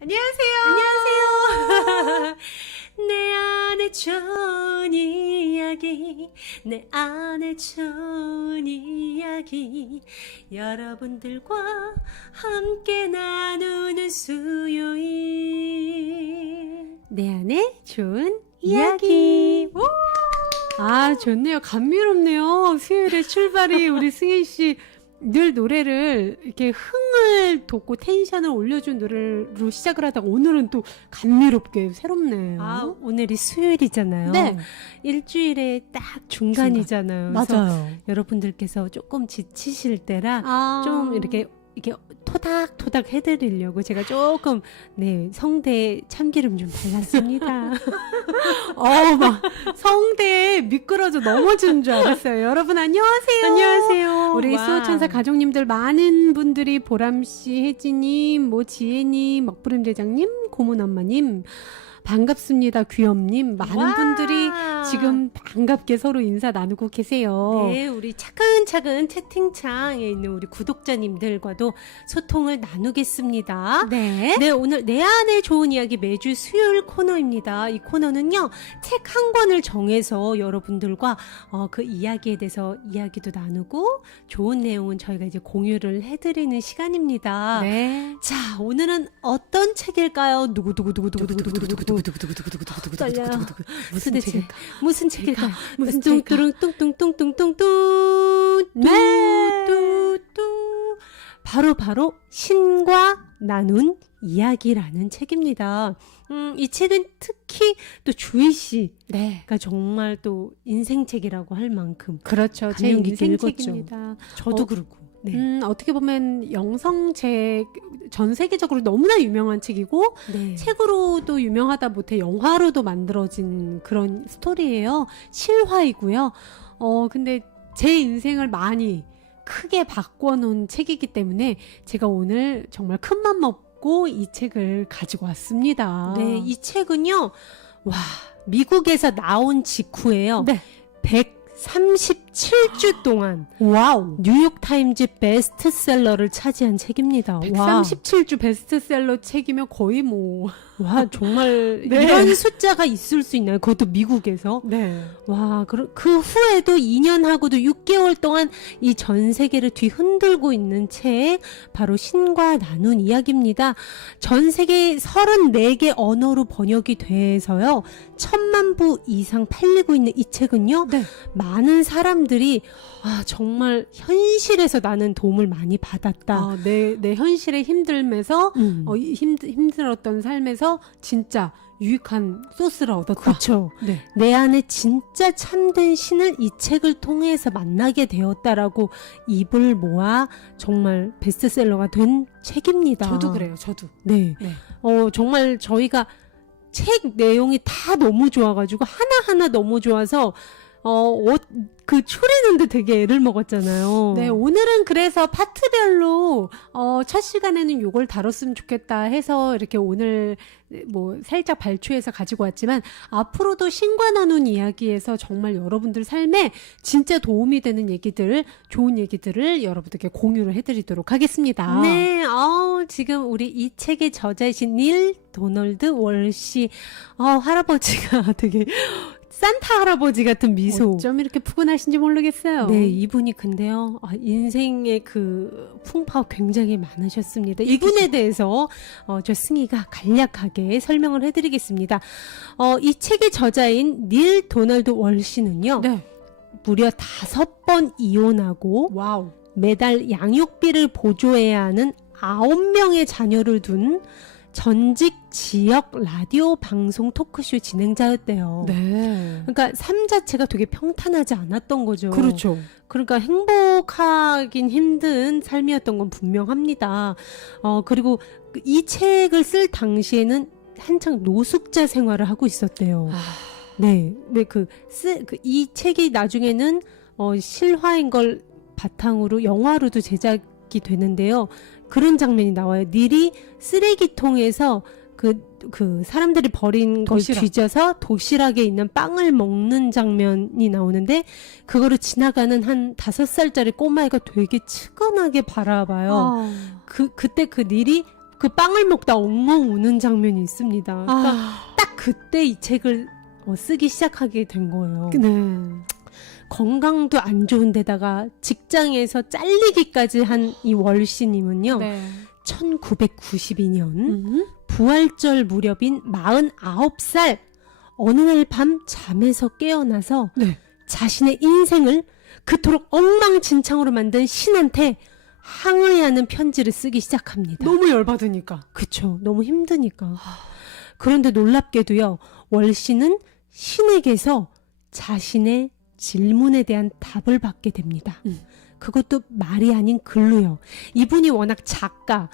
안녕하세요. 내 안에 좋은 이야기, 내 안에 좋은 이야기, 여러분들과 함께 나누는 수요일. 내 안에 좋은 이야기. 아, 좋네요. 감미롭네요. 수요일에 출발이 우리 승희 씨 늘 노래를 이렇게 흥을 돋고 텐션을 올려준 노래로 시작을 하다가 오늘은 또 감미롭게 새롭네요. 아, 오늘이 수요일이잖아요. 네. 일주일에 딱 중간이잖아요. 그래서 맞아요. 여러분들께서 조금 지치실 때라 아, 좀 이렇게 토닥토닥 해드리려고 제가 조금 성대에 참기름 좀 발랐습니다. 막 성대에 미끄러져 넘어지는 줄 알았어요. 여러분 안녕하세요. 안녕하세요. 우리 와. 수호천사 가족님들 많은 분들이 보람씨, 혜지님, 지혜님, 먹부림 대장님, 고문 엄마님 반갑습니다. 귀염님 많은 와. 분들이 지금 반갑게 서로 인사 나누고 계세요. 네, 우리 차근차근 채팅창에 있는 우리 구독자님들과도 소통을 나누겠습니다. 네. 네, 오늘 내 안에 좋은 이야기 매주 수요일 코너입니다. 이 코너는요, 책 한 권을 정해서 여러분들과 그 이야기에 대해서 이야기도 나누고 좋은 내용은 저희가 이제 공유를 해드리는 시간입니다. 네. 자, 오늘은 어떤 책일까요? 떨려요. 무슨 책일까? 무슨 책일까? 무슨 책일까? 뚱뚱뚱뚱뚱뚱뚱뚱 네. 뚜뚜뚜 바로 신과 나눈 이야기라는 책입니다. 이 책은 특히 또 주희 씨가 네. 정말 또 인생책이라고 할 만큼 그렇죠. 제 감명 깊게 인생책입니다. 저도 그렇고. 네. 어떻게 보면 영성책 전 세계적으로 너무나 유명한 책이고 네. 책으로도 유명하다 못해 영화로도 만들어진 그런 스토리예요. 실화이고요. 근데 제 인생을 많이 크게 바꿔놓은 책이기 때문에 제가 오늘 정말 큰 맘 먹고 이 책을 가지고 왔습니다. 네, 이 책은요, 미국에서 나온 직후에요. 네. 137주 동안 와우. 뉴욕타임즈 베스트셀러를 차지한 책입니다. 137주 베스트셀러 책이면 거의 뭐. 와, 정말 네. 이런 숫자가 있을 수 있나요? 그것도 미국에서. 네. 와, 그 후에도 2년하고도 6개월 동안 이 전 세계를 뒤흔들고 있는 책, 바로 신과 나눈 이야기입니다. 전 세계 34개 언어로 번역이 돼서요, 1000만 부 이상 팔리고 있는 이 책은요, 네. 많은 사람들이 정말 현실에서 나는 도움을 많이 받았다. 내 현실의 힘듦에서 힘들었던 삶에서 진짜 유익한 소스를 얻었다. 그렇죠. 네. 내 안에 진짜 참된 신을 이 책을 통해서 만나게 되었다라고 입을 모아 정말 베스트셀러가 된 책입니다. 저도 그래요. 저도. 네. 네. 정말 저희가 책 내용이 다 너무 좋아가지고 하나하나 너무 좋아서 그 추리는데 되게 애를 먹었잖아요. 네, 오늘은 그래서 파트별로 첫 시간에는 요걸 다뤘으면 좋겠다 해서 이렇게 오늘 뭐 살짝 발췌해서 가지고 왔지만 앞으로도 신과 나눈 이야기에서 정말 여러분들 삶에 진짜 도움이 되는 얘기들, 좋은 얘기들을 여러분들께 공유를 해드리도록 하겠습니다. 네, 지금 우리 이 책의 저자이신 닐 도널드 월시, 할아버지가 되게 산타 할아버지 같은 미소. 어쩜 이렇게 푸근하신지 모르겠어요. 네, 이분이 근데요, 인생의 그 풍파가 굉장히 많으셨습니다. 이분에 대해서 저 승희가 간략하게 설명을 해드리겠습니다. 이 책의 저자인 닐 도널드 월시는요, 네. 무려 5번 이혼하고 와우. 매달 양육비를 보조해야 하는 9명의 자녀를 둔 전직 지역 라디오 방송 토크쇼 진행자였대요. 네. 그러니까 삶 자체가 되게 평탄하지 않았던 거죠. 그렇죠. 그러니까 행복하긴 힘든 삶이었던 건 분명합니다. 그리고 이 책을 쓸 당시에는 한창 노숙자 생활을 하고 있었대요. 네. 왜 이 책이 나중에는 실화인 걸 바탕으로 영화로도 제작이 되는데요. 그런 장면이 나와요. 닐이 쓰레기통에서 그 사람들이 버린 걸 도시락. 뒤져서 도시락에 있는 빵을 먹는 장면이 나오는데, 그거를 지나가는 한 5살짜리 꼬마애가 되게 측은하게 바라봐요. 그때 그 닐이 그 빵을 먹다 엉엉 우는 장면이 있습니다. 그러니까 딱 그때 이 책을 쓰기 시작하게 된 거예요. 네. 건강도 안 좋은 데다가 직장에서 잘리기까지 한 이 월시님은요. 네. 1992년 부활절 무렵인 49살 어느 날 밤 잠에서 깨어나서 네. 자신의 인생을 그토록 엉망진창으로 만든 신한테 항의하는 편지를 쓰기 시작합니다. 너무 열받으니까. 그쵸. 너무 힘드니까. 그런데 놀랍게도요. 월씨는 신에게서 자신의 질문에 대한 답을 받게 됩니다. 그것도 말이 아닌 글로요. 이분이 워낙 작가,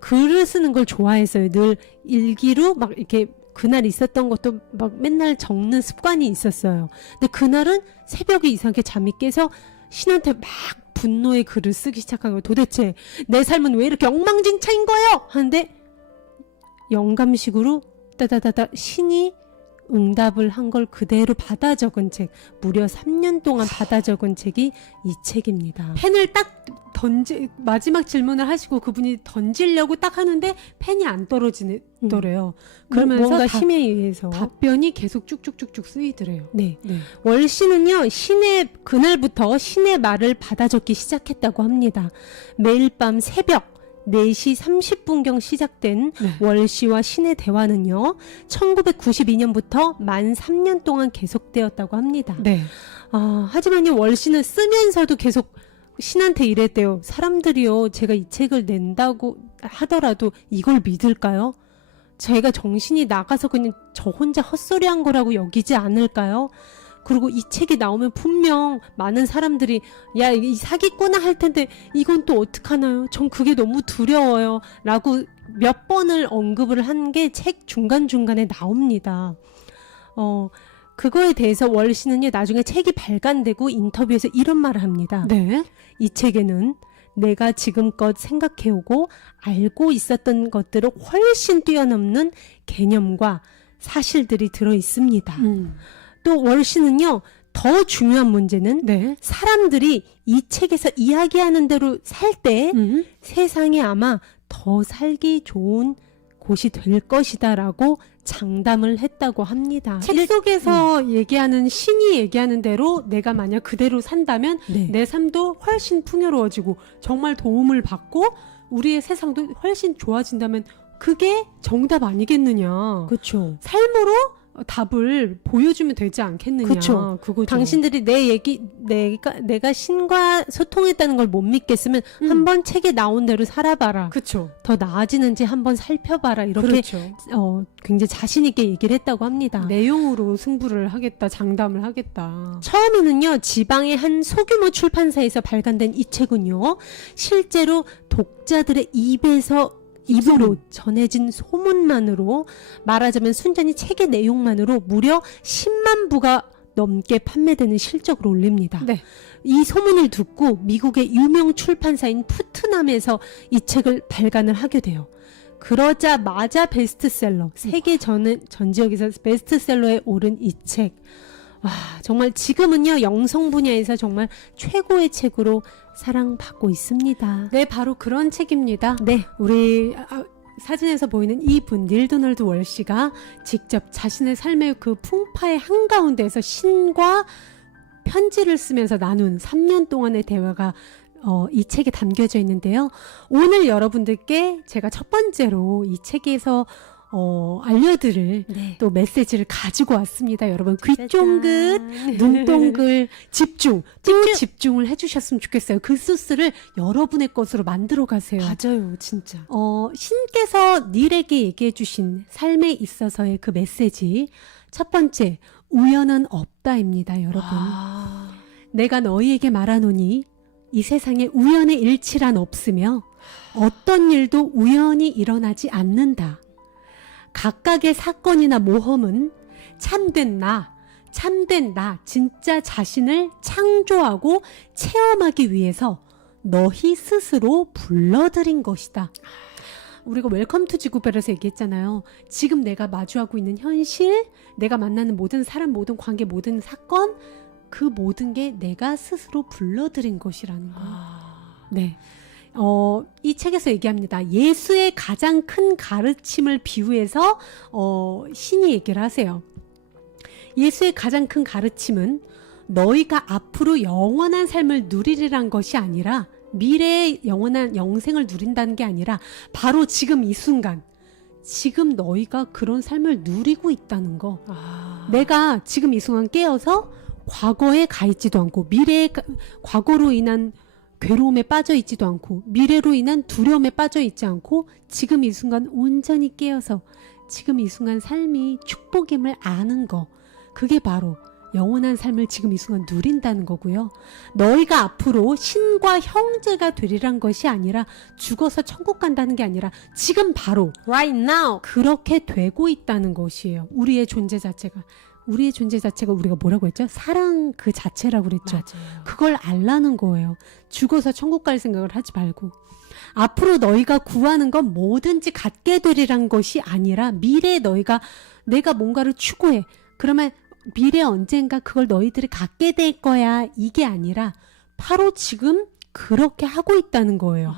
글을 쓰는 걸 좋아해서요. 늘 일기로 막 이렇게 그날 있었던 것도 막 맨날 적는 습관이 있었어요. 근데 그날은 새벽에 이상하게 잠이 깨서 신한테 막 분노의 글을 쓰기 시작한 거예요. 도대체 내 삶은 왜 이렇게 엉망진창인 거예요? 하는데 영감식으로 따다다다 신이 응답을 한 걸 그대로 받아 적은 책, 무려 3년 동안 받아 적은 책이 이 책입니다. 펜을 딱 마지막 질문을 하시고 그분이 던지려고 딱 하는데 펜이 안 떨어지더래요. 그러면서 뭔가 힘에 의해서 답변이 계속 쭉쭉쭉쭉 쓰이더래요. 네. 네. 월씨는요, 그날부터 신의 말을 받아 적기 시작했다고 합니다. 매일 밤 새벽 4시 30분경 시작된 네. 월씨와 신의 대화는요, 1992년부터 만 3년 동안 계속되었다고 합니다. 네. 하지만요, 월씨는 쓰면서도 계속 신한테 이랬대요. 사람들이요, 제가 이 책을 낸다고 하더라도 이걸 믿을까요? 제가 정신이 나가서 그냥 저 혼자 헛소리한 거라고 여기지 않을까요? 그리고 이 책이 나오면 분명 많은 사람들이 야, 이 사기꾼아 할 텐데 이건 또 어떡하나요? 전 그게 너무 두려워요. 라고 몇 번을 언급을 한 게 책 중간중간에 나옵니다. 그거에 대해서 월씨는요, 나중에 책이 발간되고 인터뷰에서 이런 말을 합니다. 네. 이 책에는 내가 지금껏 생각해오고 알고 있었던 것들을 훨씬 뛰어넘는 개념과 사실들이 들어 있습니다. 또 월씨는요, 더 중요한 문제는 네. 사람들이 이 책에서 이야기하는 대로 살 때 세상에 아마 더 살기 좋은 곳이 될 것이다라고 장담을 했다고 합니다. 책 속에서 얘기하는 신이 얘기하는 대로 내가 만약 그대로 산다면 네. 내 삶도 훨씬 풍요로워지고 정말 도움을 받고 우리의 세상도 훨씬 좋아진다면 그게 정답 아니겠느냐. 그렇죠. 삶으로 답을 보여주면 되지 않겠느냐. 그쵸. 그거죠. 당신들이 내가 신과 소통했다는 걸 못 믿겠으면 한번 책에 나온 대로 살아봐라. 그쵸. 더 나아지는지 한번 살펴봐라. 이렇게 그렇죠. 굉장히 자신 있게 얘기를 했다고 합니다. 내용으로 승부를 하겠다, 장담을 하겠다. 처음에는요, 지방의 한 소규모 출판사에서 발간된 이 책은요, 실제로 독자들의 입으로 전해진 소문만으로, 말하자면 순전히 책의 내용만으로 무려 10만 부가 넘게 판매되는 실적을 올립니다. 네. 이 소문을 듣고 미국의 유명 출판사인 푸트남에서 이 책을 발간을 하게 돼요. 그러자마자 베스트셀러, 세계 전 지역에서 베스트셀러에 오른 이 책. 와, 정말 지금은요, 영성 분야에서 정말 최고의 책으로 사랑받고 있습니다. 네, 바로 그런 책입니다. 네. 우리 사진에서 보이는 이분 닐 도널드 월씨가 직접 자신의 삶의 그 풍파의 한가운데에서 신과 편지를 쓰면서 나눈 3년 동안의 대화가 이 책에 담겨져 있는데요. 오늘 여러분들께 제가 첫 번째로 이 책에서 알려드릴 네. 또 메시지를 가지고 왔습니다. 여러분 귀 쫑긋, 눈동글, 집중을 해주셨으면 좋겠어요. 그 소스를 여러분의 것으로 만들어 가세요. 맞아요, 진짜. 신께서 닐에게 얘기해 주신 삶에 있어서의 그 메시지. 첫 번째, 우연은 없다입니다, 여러분. 내가 너희에게 말하노니 이 세상에 우연의 일치란 없으며 어떤 일도 우연히 일어나지 않는다. 각각의 사건이나 모험은 참된 나, 진짜 자신을 창조하고 체험하기 위해서 너희 스스로 불러들인 것이다. 우리가 웰컴 투 지구별에서 얘기했잖아요. 지금 내가 마주하고 있는 현실, 내가 만나는 모든 사람, 모든 관계, 모든 사건, 그 모든 게 내가 스스로 불러들인 것이라는 거예요. 네. 이 책에서 얘기합니다. 예수의 가장 큰 가르침을 비유해서 신이 얘기를 하세요. 예수의 가장 큰 가르침은 너희가 앞으로 영원한 삶을 누리리란 것이 아니라 미래의 영원한 영생을 누린다는 게 아니라 바로 지금 이 순간 지금 너희가 그런 삶을 누리고 있다는 거. 내가 지금 이 순간 깨어서 과거에 가 있지도 않고 미래의 과거로 인한 괴로움에 빠져 있지도 않고 미래로 인한 두려움에 빠져 있지 않고 지금 이 순간 온전히 깨어서 지금 이 순간 삶이 축복임을 아는 거. 그게 바로 영원한 삶을 지금 이 순간 누린다는 거고요. 너희가 앞으로 신과 형제가 되리란 것이 아니라 죽어서 천국 간다는 게 아니라 지금 바로 Right now. 그렇게 되고 있다는 것이에요. 우리의 존재 자체가 우리가 뭐라고 했죠? 사랑 그 자체라고 그랬죠. 맞아요. 그걸 알라는 거예요. 죽어서 천국 갈 생각을 하지 말고 앞으로 너희가 구하는 건 뭐든지 갖게 되리란 것이 아니라 미래에 내가 뭔가를 추구해. 그러면 미래 언젠가 그걸 너희들이 갖게 될 거야. 이게 아니라 바로 지금 그렇게 하고 있다는 거예요.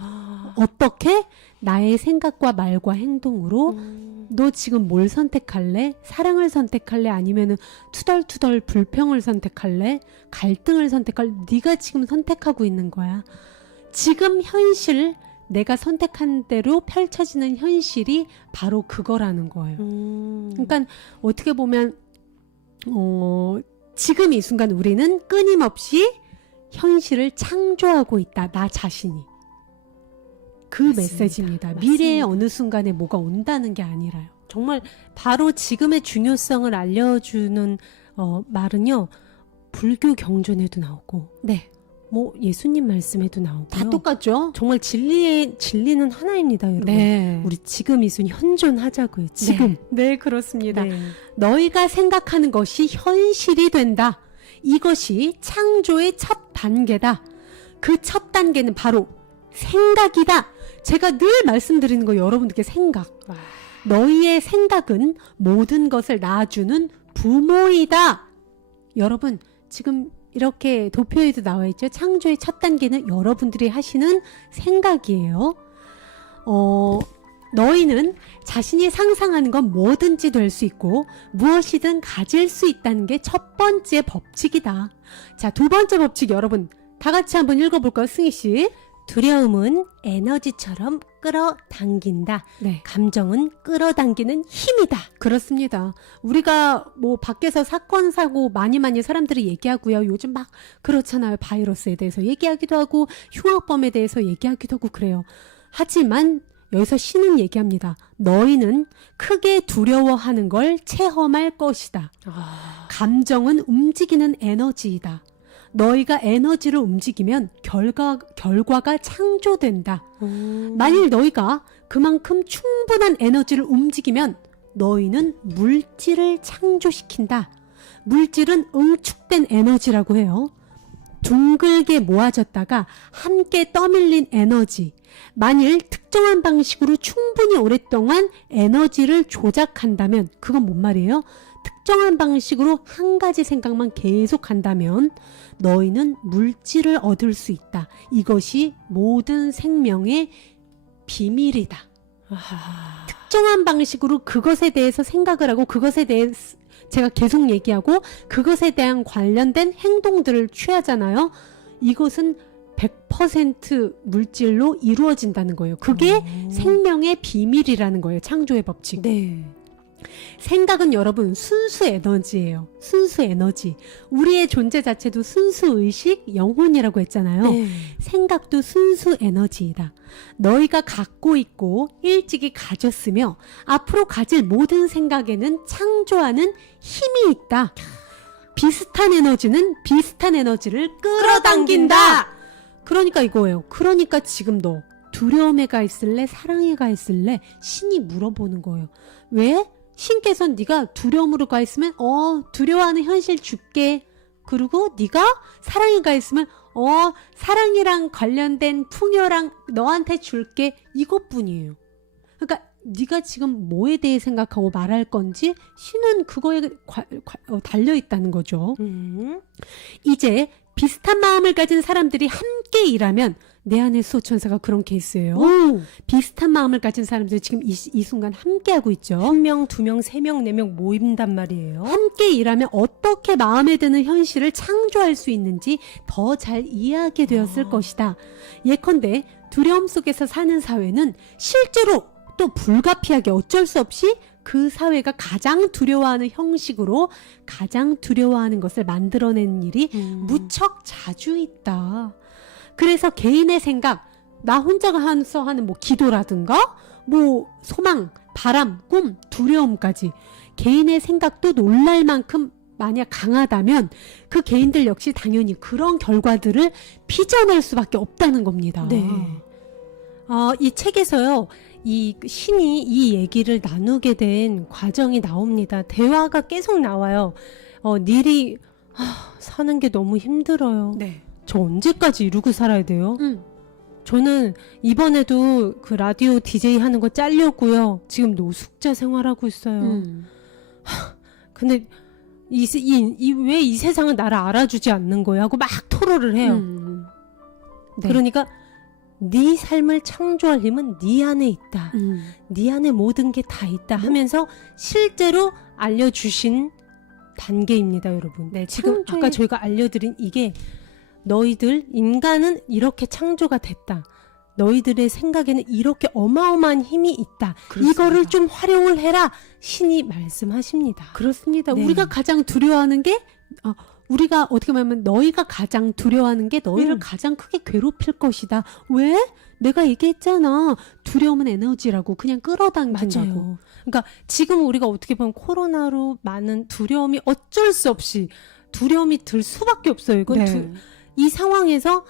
어떻게? 나의 생각과 말과 행동으로 너 지금 뭘 선택할래? 사랑을 선택할래? 아니면은 투덜투덜 불평을 선택할래? 갈등을 선택할래? 네가 지금 선택하고 있는 거야. 지금 현실, 내가 선택한 대로 펼쳐지는 현실이 바로 그거라는 거예요. 그러니까 어떻게 보면 지금 이 순간 우리는 끊임없이 현실을 창조하고 있다. 나 자신이. 그 맞습니다. 메시지입니다. 맞습니다. 미래의 어느 순간에 뭐가 온다는 게 아니라요. 정말 바로 지금의 중요성을 알려주는 말은요. 불교 경전에도 나오고 네. 뭐 예수님 말씀에도 나오고요. 다 똑같죠? 정말 진리는 하나입니다, 여러분. 네. 우리 지금 이 순 현존하자고요. 지금. 네, 그렇습니다. 네. 너희가 생각하는 것이 현실이 된다. 이것이 창조의 첫 단계다. 그 첫 단계는 바로 생각이다. 제가 늘 말씀드리는 거 여러분들께 생각. 너희의 생각은 모든 것을 낳아주는 부모이다. 여러분 지금 이렇게 도표에도 나와 있죠. 창조의 첫 단계는 여러분들이 하시는 생각이에요. 너희는 자신이 상상하는 건 뭐든지 될 수 있고 무엇이든 가질 수 있다는 게 첫 번째 법칙이다. 자, 두 번째 법칙 여러분 다 같이 한번 읽어볼까요? 승희 씨. 두려움은 에너지처럼 끌어당긴다. 네. 감정은 끌어당기는 힘이다. 그렇습니다. 우리가 뭐 밖에서 사건 사고 많이 사람들이 얘기하고요. 요즘 막 그렇잖아요. 바이러스에 대해서 얘기하기도 하고 흉악범에 대해서 얘기하기도 하고 그래요. 하지만 여기서 신은 얘기합니다. 너희는 크게 두려워하는 걸 체험할 것이다. 감정은 움직이는 에너지이다. 너희가 에너지를 움직이면 결과가 창조된다. 만일 너희가 그만큼 충분한 에너지를 움직이면 너희는 물질을 창조시킨다. 물질은 응축된 에너지라고 해요. 둥글게 모아졌다가 함께 떠밀린 에너지. 만일 특정한 방식으로 충분히 오랫동안 에너지를 조작한다면 그건 뭔 말이에요? 특정한 방식으로 한 가지 생각만 계속한다면 너희는 물질을 얻을 수 있다. 이것이 모든 생명의 비밀이다. 특정한 방식으로 그것에 대해서 생각을 하고 그것에 대해서 제가 계속 얘기하고 그것에 대한 관련된 행동들을 취하잖아요. 이것은 100% 물질로 이루어진다는 거예요. 그게 생명의 비밀이라는 거예요. 창조의 법칙. 네. 생각은 여러분 순수 에너지예요. 순수 에너지. 우리의 존재 자체도 순수 의식, 영혼이라고 했잖아요. 네. 생각도 순수 에너지이다. 너희가 갖고 있고 일찍이 가졌으며 앞으로 가질 모든 생각에는 창조하는 힘이 있다. 비슷한 에너지는 비슷한 에너지를 끌어당긴다. 그러니까 이거예요. 그러니까 지금 너 두려움에 가 있을래? 사랑에 가 있을래? 신이 물어보는 거예요. 왜? 신께서 네가 두려움으로 가 있으면 두려워하는 현실 줄게. 그리고 네가 사랑에 가 있으면 사랑이랑 관련된 풍요랑 너한테 줄게. 이것뿐이에요. 그러니까 네가 지금 뭐에 대해 생각하고 말할 건지 신은 그거에 달려 있다는 거죠. 이제 비슷한 마음을 가진 사람들이 함께 일하면 내 안의 수호천사가 그런 케이스예요. 오! 비슷한 마음을 가진 사람들이 지금 이 순간 함께 하고 있죠. 1명, 2명, 3명, 4명 모인단 말이에요. 함께 일하면 어떻게 마음에 드는 현실을 창조할 수 있는지 더 잘 이해하게 되었을 것이다. 예컨대 두려움 속에서 사는 사회는 실제로 또 불가피하게 어쩔 수 없이 그 사회가 가장 두려워하는 형식으로 가장 두려워하는 것을 만들어내는 일이 무척 자주 있다. 그래서 개인의 생각, 나 혼자가 하는 뭐 기도라든가 뭐 소망, 바람, 꿈, 두려움까지 개인의 생각도 놀랄 만큼 만약 강하다면 그 개인들 역시 당연히 그런 결과들을 빚어낼 수밖에 없다는 겁니다. 네. 이 책에서요, 이 신이 이 얘기를 나누게 된 과정이 나옵니다. 대화가 계속 나와요. 닐이 사는 게 너무 힘들어요. 네. 저 언제까지 이러고 살아야 돼요? 저는 이번에도 그 라디오 DJ 하는 거 잘렸고요. 지금 노숙자 생활하고 있어요. 근데 왜 이 세상은 나를 알아주지 않는 거야 하고 막 토로를 해요. 네. 그러니까 네 삶을 창조할 힘은 네 안에 있다. 네 안에 모든 게 다 있다 하면서 실제로 알려주신 단계입니다, 여러분. 네, 지금 창조의- 아까 저희가 알려드린 이게 너희들 인간은 이렇게 창조가 됐다. 너희들의 생각에는 이렇게 어마어마한 힘이 있다. 그렇습니다. 이거를 좀 활용을 해라. 신이 말씀하십니다. 그렇습니다. 네. 우리가 가장 두려워하는 게 우리가 어떻게 말하면 너희가 가장 두려워하는 게 너희를 가장 크게 괴롭힐 것이다. 왜? 내가 얘기했잖아. 두려움은 에너지라고 그냥 끌어당긴다고. 맞아요. 그러니까 지금 우리가 어떻게 보면 코로나로 많은 두려움이 어쩔 수 없이 두려움이 들 수밖에 없어요. 이건 네. 이 상황에서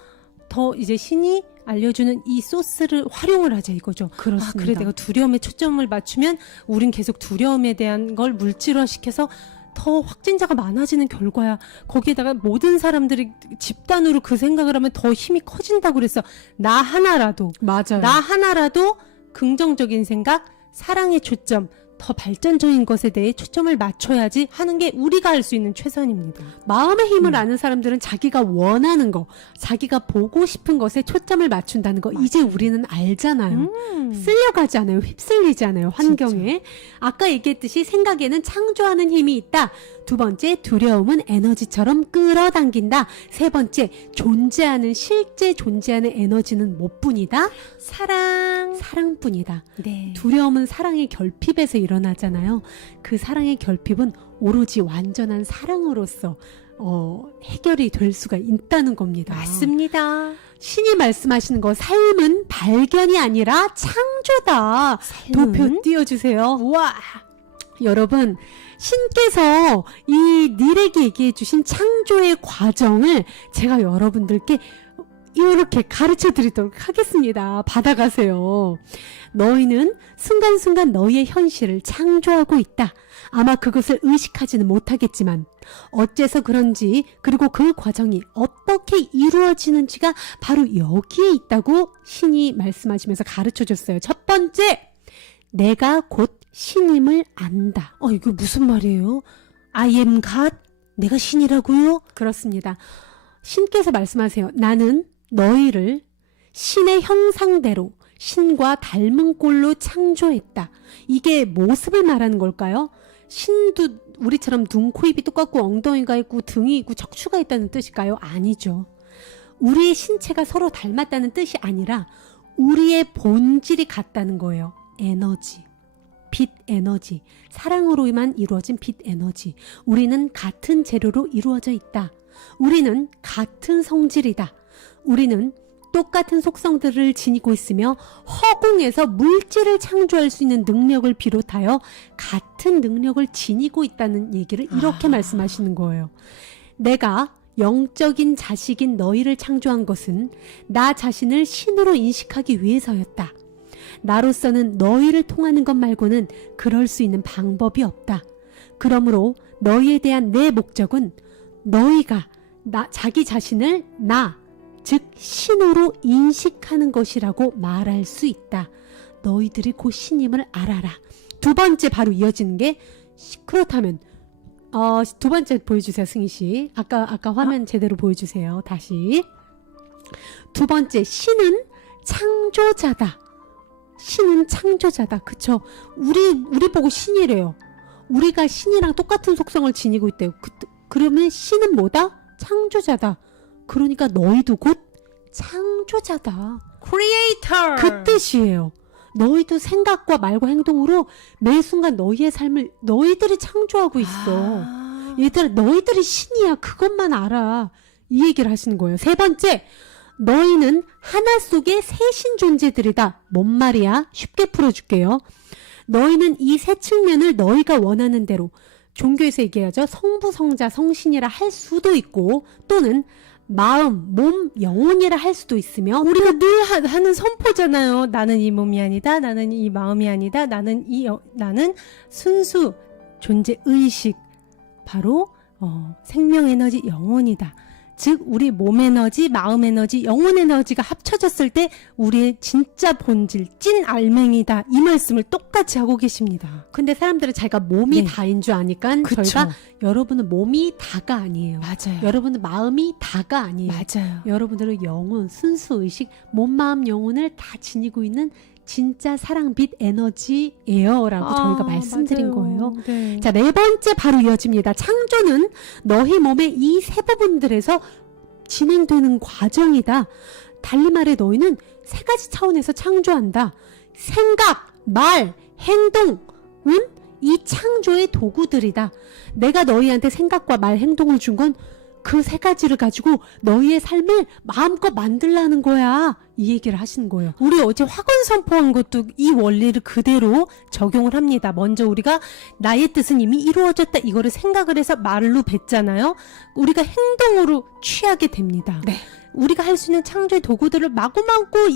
더 이제 신이 알려주는 이 소스를 활용을 하자 이거죠. 그렇습니다. 그래 내가 두려움에 초점을 맞추면 우린 계속 두려움에 대한 걸 물질화시켜서 더 확진자가 많아지는 결과야. 거기에다가 모든 사람들이 집단으로 그 생각을 하면 더 힘이 커진다고 그랬어. 나 하나라도 맞아요. 나 하나라도 긍정적인 생각, 사랑의 초점, 더 발전적인 것에 대해 초점을 맞춰야지 하는 게 우리가 할 수 있는 최선입니다. 마음의 힘을 아는 사람들은 자기가 원하는 거, 자기가 보고 싶은 것에 초점을 맞춘다는 거 이제 우리는 알잖아요. 쓸려가지 않아요. 휩쓸리지 않아요. 환경에. 아까 얘기했듯이 생각에는 창조하는 힘이 있다. 두 번째, 두려움은 에너지처럼 끌어당긴다. 세 번째, 실제 존재하는 에너지는 뭐뿐이다? 사랑뿐이다. 네. 두려움은 사랑의 결핍에서 일어나잖아요. 그 사랑의 결핍은 오로지 완전한 사랑으로서 해결이 될 수가 있다는 겁니다. 맞습니다. 신이 말씀하시는 거 삶은 발견이 아니라 창조다. 도표 띄워주세요. 우와. 여러분, 신께서 이 닐에게 얘기해 주신 창조의 과정을 제가 여러분들께 이렇게 가르쳐 드리도록 하겠습니다. 받아가세요. 너희는 순간순간 너희의 현실을 창조하고 있다. 아마 그것을 의식하지는 못하겠지만 어째서 그런지 그리고 그 과정이 어떻게 이루어지는지가 바로 여기에 있다고 신이 말씀하시면서 가르쳐 줬어요. 첫 번째, 내가 곧 신임을 안다. 이거 무슨 말이에요? I am God? 내가 신이라고요? 그렇습니다. 신께서 말씀하세요. 나는 너희를 신의 형상대로 신과 닮은 꼴로 창조했다. 이게 모습을 말하는 걸까요? 신도 우리처럼 눈, 코, 입이 똑같고 엉덩이가 있고 등이 있고 척추가 있다는 뜻일까요? 아니죠. 우리의 신체가 서로 닮았다는 뜻이 아니라 우리의 본질이 같다는 거예요. 에너지. 빛 에너지. 사랑으로만 이루어진 빛 에너지. 우리는 같은 재료로 이루어져 있다. 우리는 같은 성질이다. 우리는 똑같은 속성들을 지니고 있으며 허공에서 물질을 창조할 수 있는 능력을 비롯하여 같은 능력을 지니고 있다는 얘기를 이렇게 말씀하시는 거예요. 내가 영적인 자식인 너희를 창조한 것은 나 자신을 신으로 인식하기 위해서였다. 나로서는 너희를 통하는 것 말고는 그럴 수 있는 방법이 없다. 그러므로 너희에 대한 내 목적은 너희가 자기 자신을 즉 신으로 인식하는 것이라고 말할 수 있다. 너희들이 곧 신임을 알아라. 두 번째 바로 이어지는 게 그렇다면 두 번째 보여주세요, 승희 씨. 아까 화면 제대로 보여주세요. 다시. 두 번째, 신은 창조자다. 신은 창조자다. 그쵸? 우리 보고 신이래요. 우리가 신이랑 똑같은 속성을 지니고 있대요. 그러면 신은 뭐다? 창조자다. 그러니까 너희도 곧 창조자다. 크리에이터. 그 뜻이에요. 너희도 생각과 말과 행동으로 매 순간 너희의 삶을 너희들이 창조하고 있어. 얘들아, 너희들이 신이야. 그것만 알아. 이 얘기를 하시는 거예요. 세 번째, 너희는 하나 속의 셋인 존재들이다. 뭔 말이야? 쉽게 풀어줄게요. 너희는 이 세 측면을 너희가 원하는 대로, 종교에서 얘기하죠. 성부, 성자, 성신이라 할 수도 있고, 또는 마음, 몸, 영혼이라 할 수도 있으며, 우리가 늘 하는 선포잖아요. 나는 이 몸이 아니다. 나는 이 마음이 아니다. 나는 순수 존재 의식, 바로 생명 에너지, 영혼이다. 즉 우리 몸 에너지, 마음 에너지, 영혼 에너지가 합쳐졌을 때 우리의 진짜 본질, 찐 알맹이다. 이 말씀을 똑같이 하고 계십니다. 근데 사람들은 자기가 몸이 네. 다인 줄 아니까 그쵸. 저희가 여러분은 몸이 다가 아니에요. 맞아요. 여러분은 마음이 다가 아니에요. 맞아요. 여러분들은 영혼, 순수 의식, 몸, 마음, 영혼을 다 지니고 있는 진짜 사랑, 빛, 에너지예요 라고 저희가 말씀드린 맞아요. 거예요. 네. 자, 네 번째 바로 이어집니다. 창조는 너희 몸의 이 세 부분들에서 진행되는 과정이다. 달리 말해 너희는 세 가지 차원에서 창조한다. 생각, 말, 행동은 이 창조의 도구들이다. 내가 너희한테 생각과 말, 행동을 준 건 그 세 가지를 가지고 너희의 삶을 마음껏 만들라는 거야. 이 얘기를 하시는 거예요. 우리 어제 확언 선포한 것도 이 원리를 그대로 적용을 합니다. 먼저 우리가 나의 뜻은 이미 이루어졌다. 이거를 생각을 해서 말로 뱉잖아요. 우리가 행동으로 취하게 됩니다. 네. 우리가 할 수 있는 창조의 도구들을 마구마구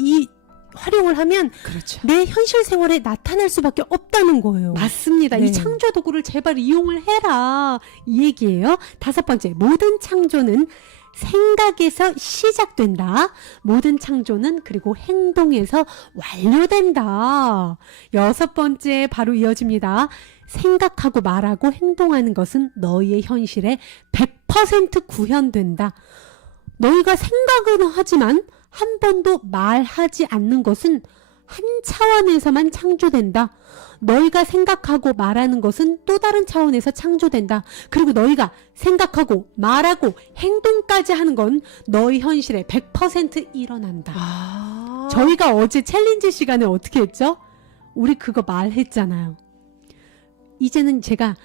활용을 하면 그렇죠. 내 현실 생활에 나타날 수밖에 없다는 거예요. 맞습니다. 네. 이 창조 도구를 제발 이용을 해라. 이 얘기예요. 다섯 번째, 모든 창조는 생각에서 시작된다. 모든 창조는 그리고 행동에서 완료된다. 여섯 번째 바로 이어집니다. 생각하고 말하고 행동하는 것은 너희의 현실에 100% 구현된다. 너희가 생각은 하지만 한 번도 말하지 않는 것은 한 차원에서만 창조된다. 너희가 생각하고 말하는 것은 또 다른 차원에서 창조된다. 그리고 너희가 생각하고 말하고 행동까지 하는 건 너희 현실에 100% 일어난다. 저희가 어제 챌린지 시간에 어떻게 했죠? 우리 그거 말했잖아요. 이제는 제가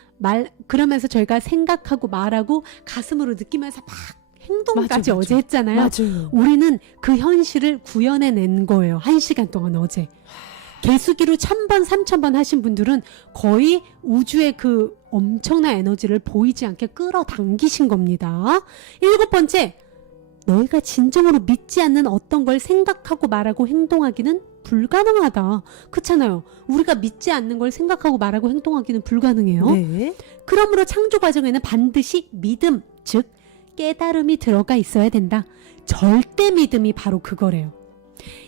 그러면서 저희가 생각하고 말하고 가슴으로 느끼면서 막 행동까지 맞아. 어제 했잖아요. 맞아요. 우리는 그 현실을 구현해낸 거예요. 1시간 동안 어제. 개수기로 1000번, 3000번 하신 분들은 거의 우주의 그 엄청난 에너지를 보이지 않게 끌어당기신 겁니다. 7번째, 너희가 진정으로 믿지 않는 어떤 걸 생각하고 말하고 행동하기는 불가능하다. 그렇잖아요. 우리가 믿지 않는 걸 생각하고 말하고 행동하기는 불가능해요. 네. 그러므로 창조 과정에는 반드시 믿음, 즉 깨달음이 들어가 있어야 된다. 절대 믿음이 바로 그거래요.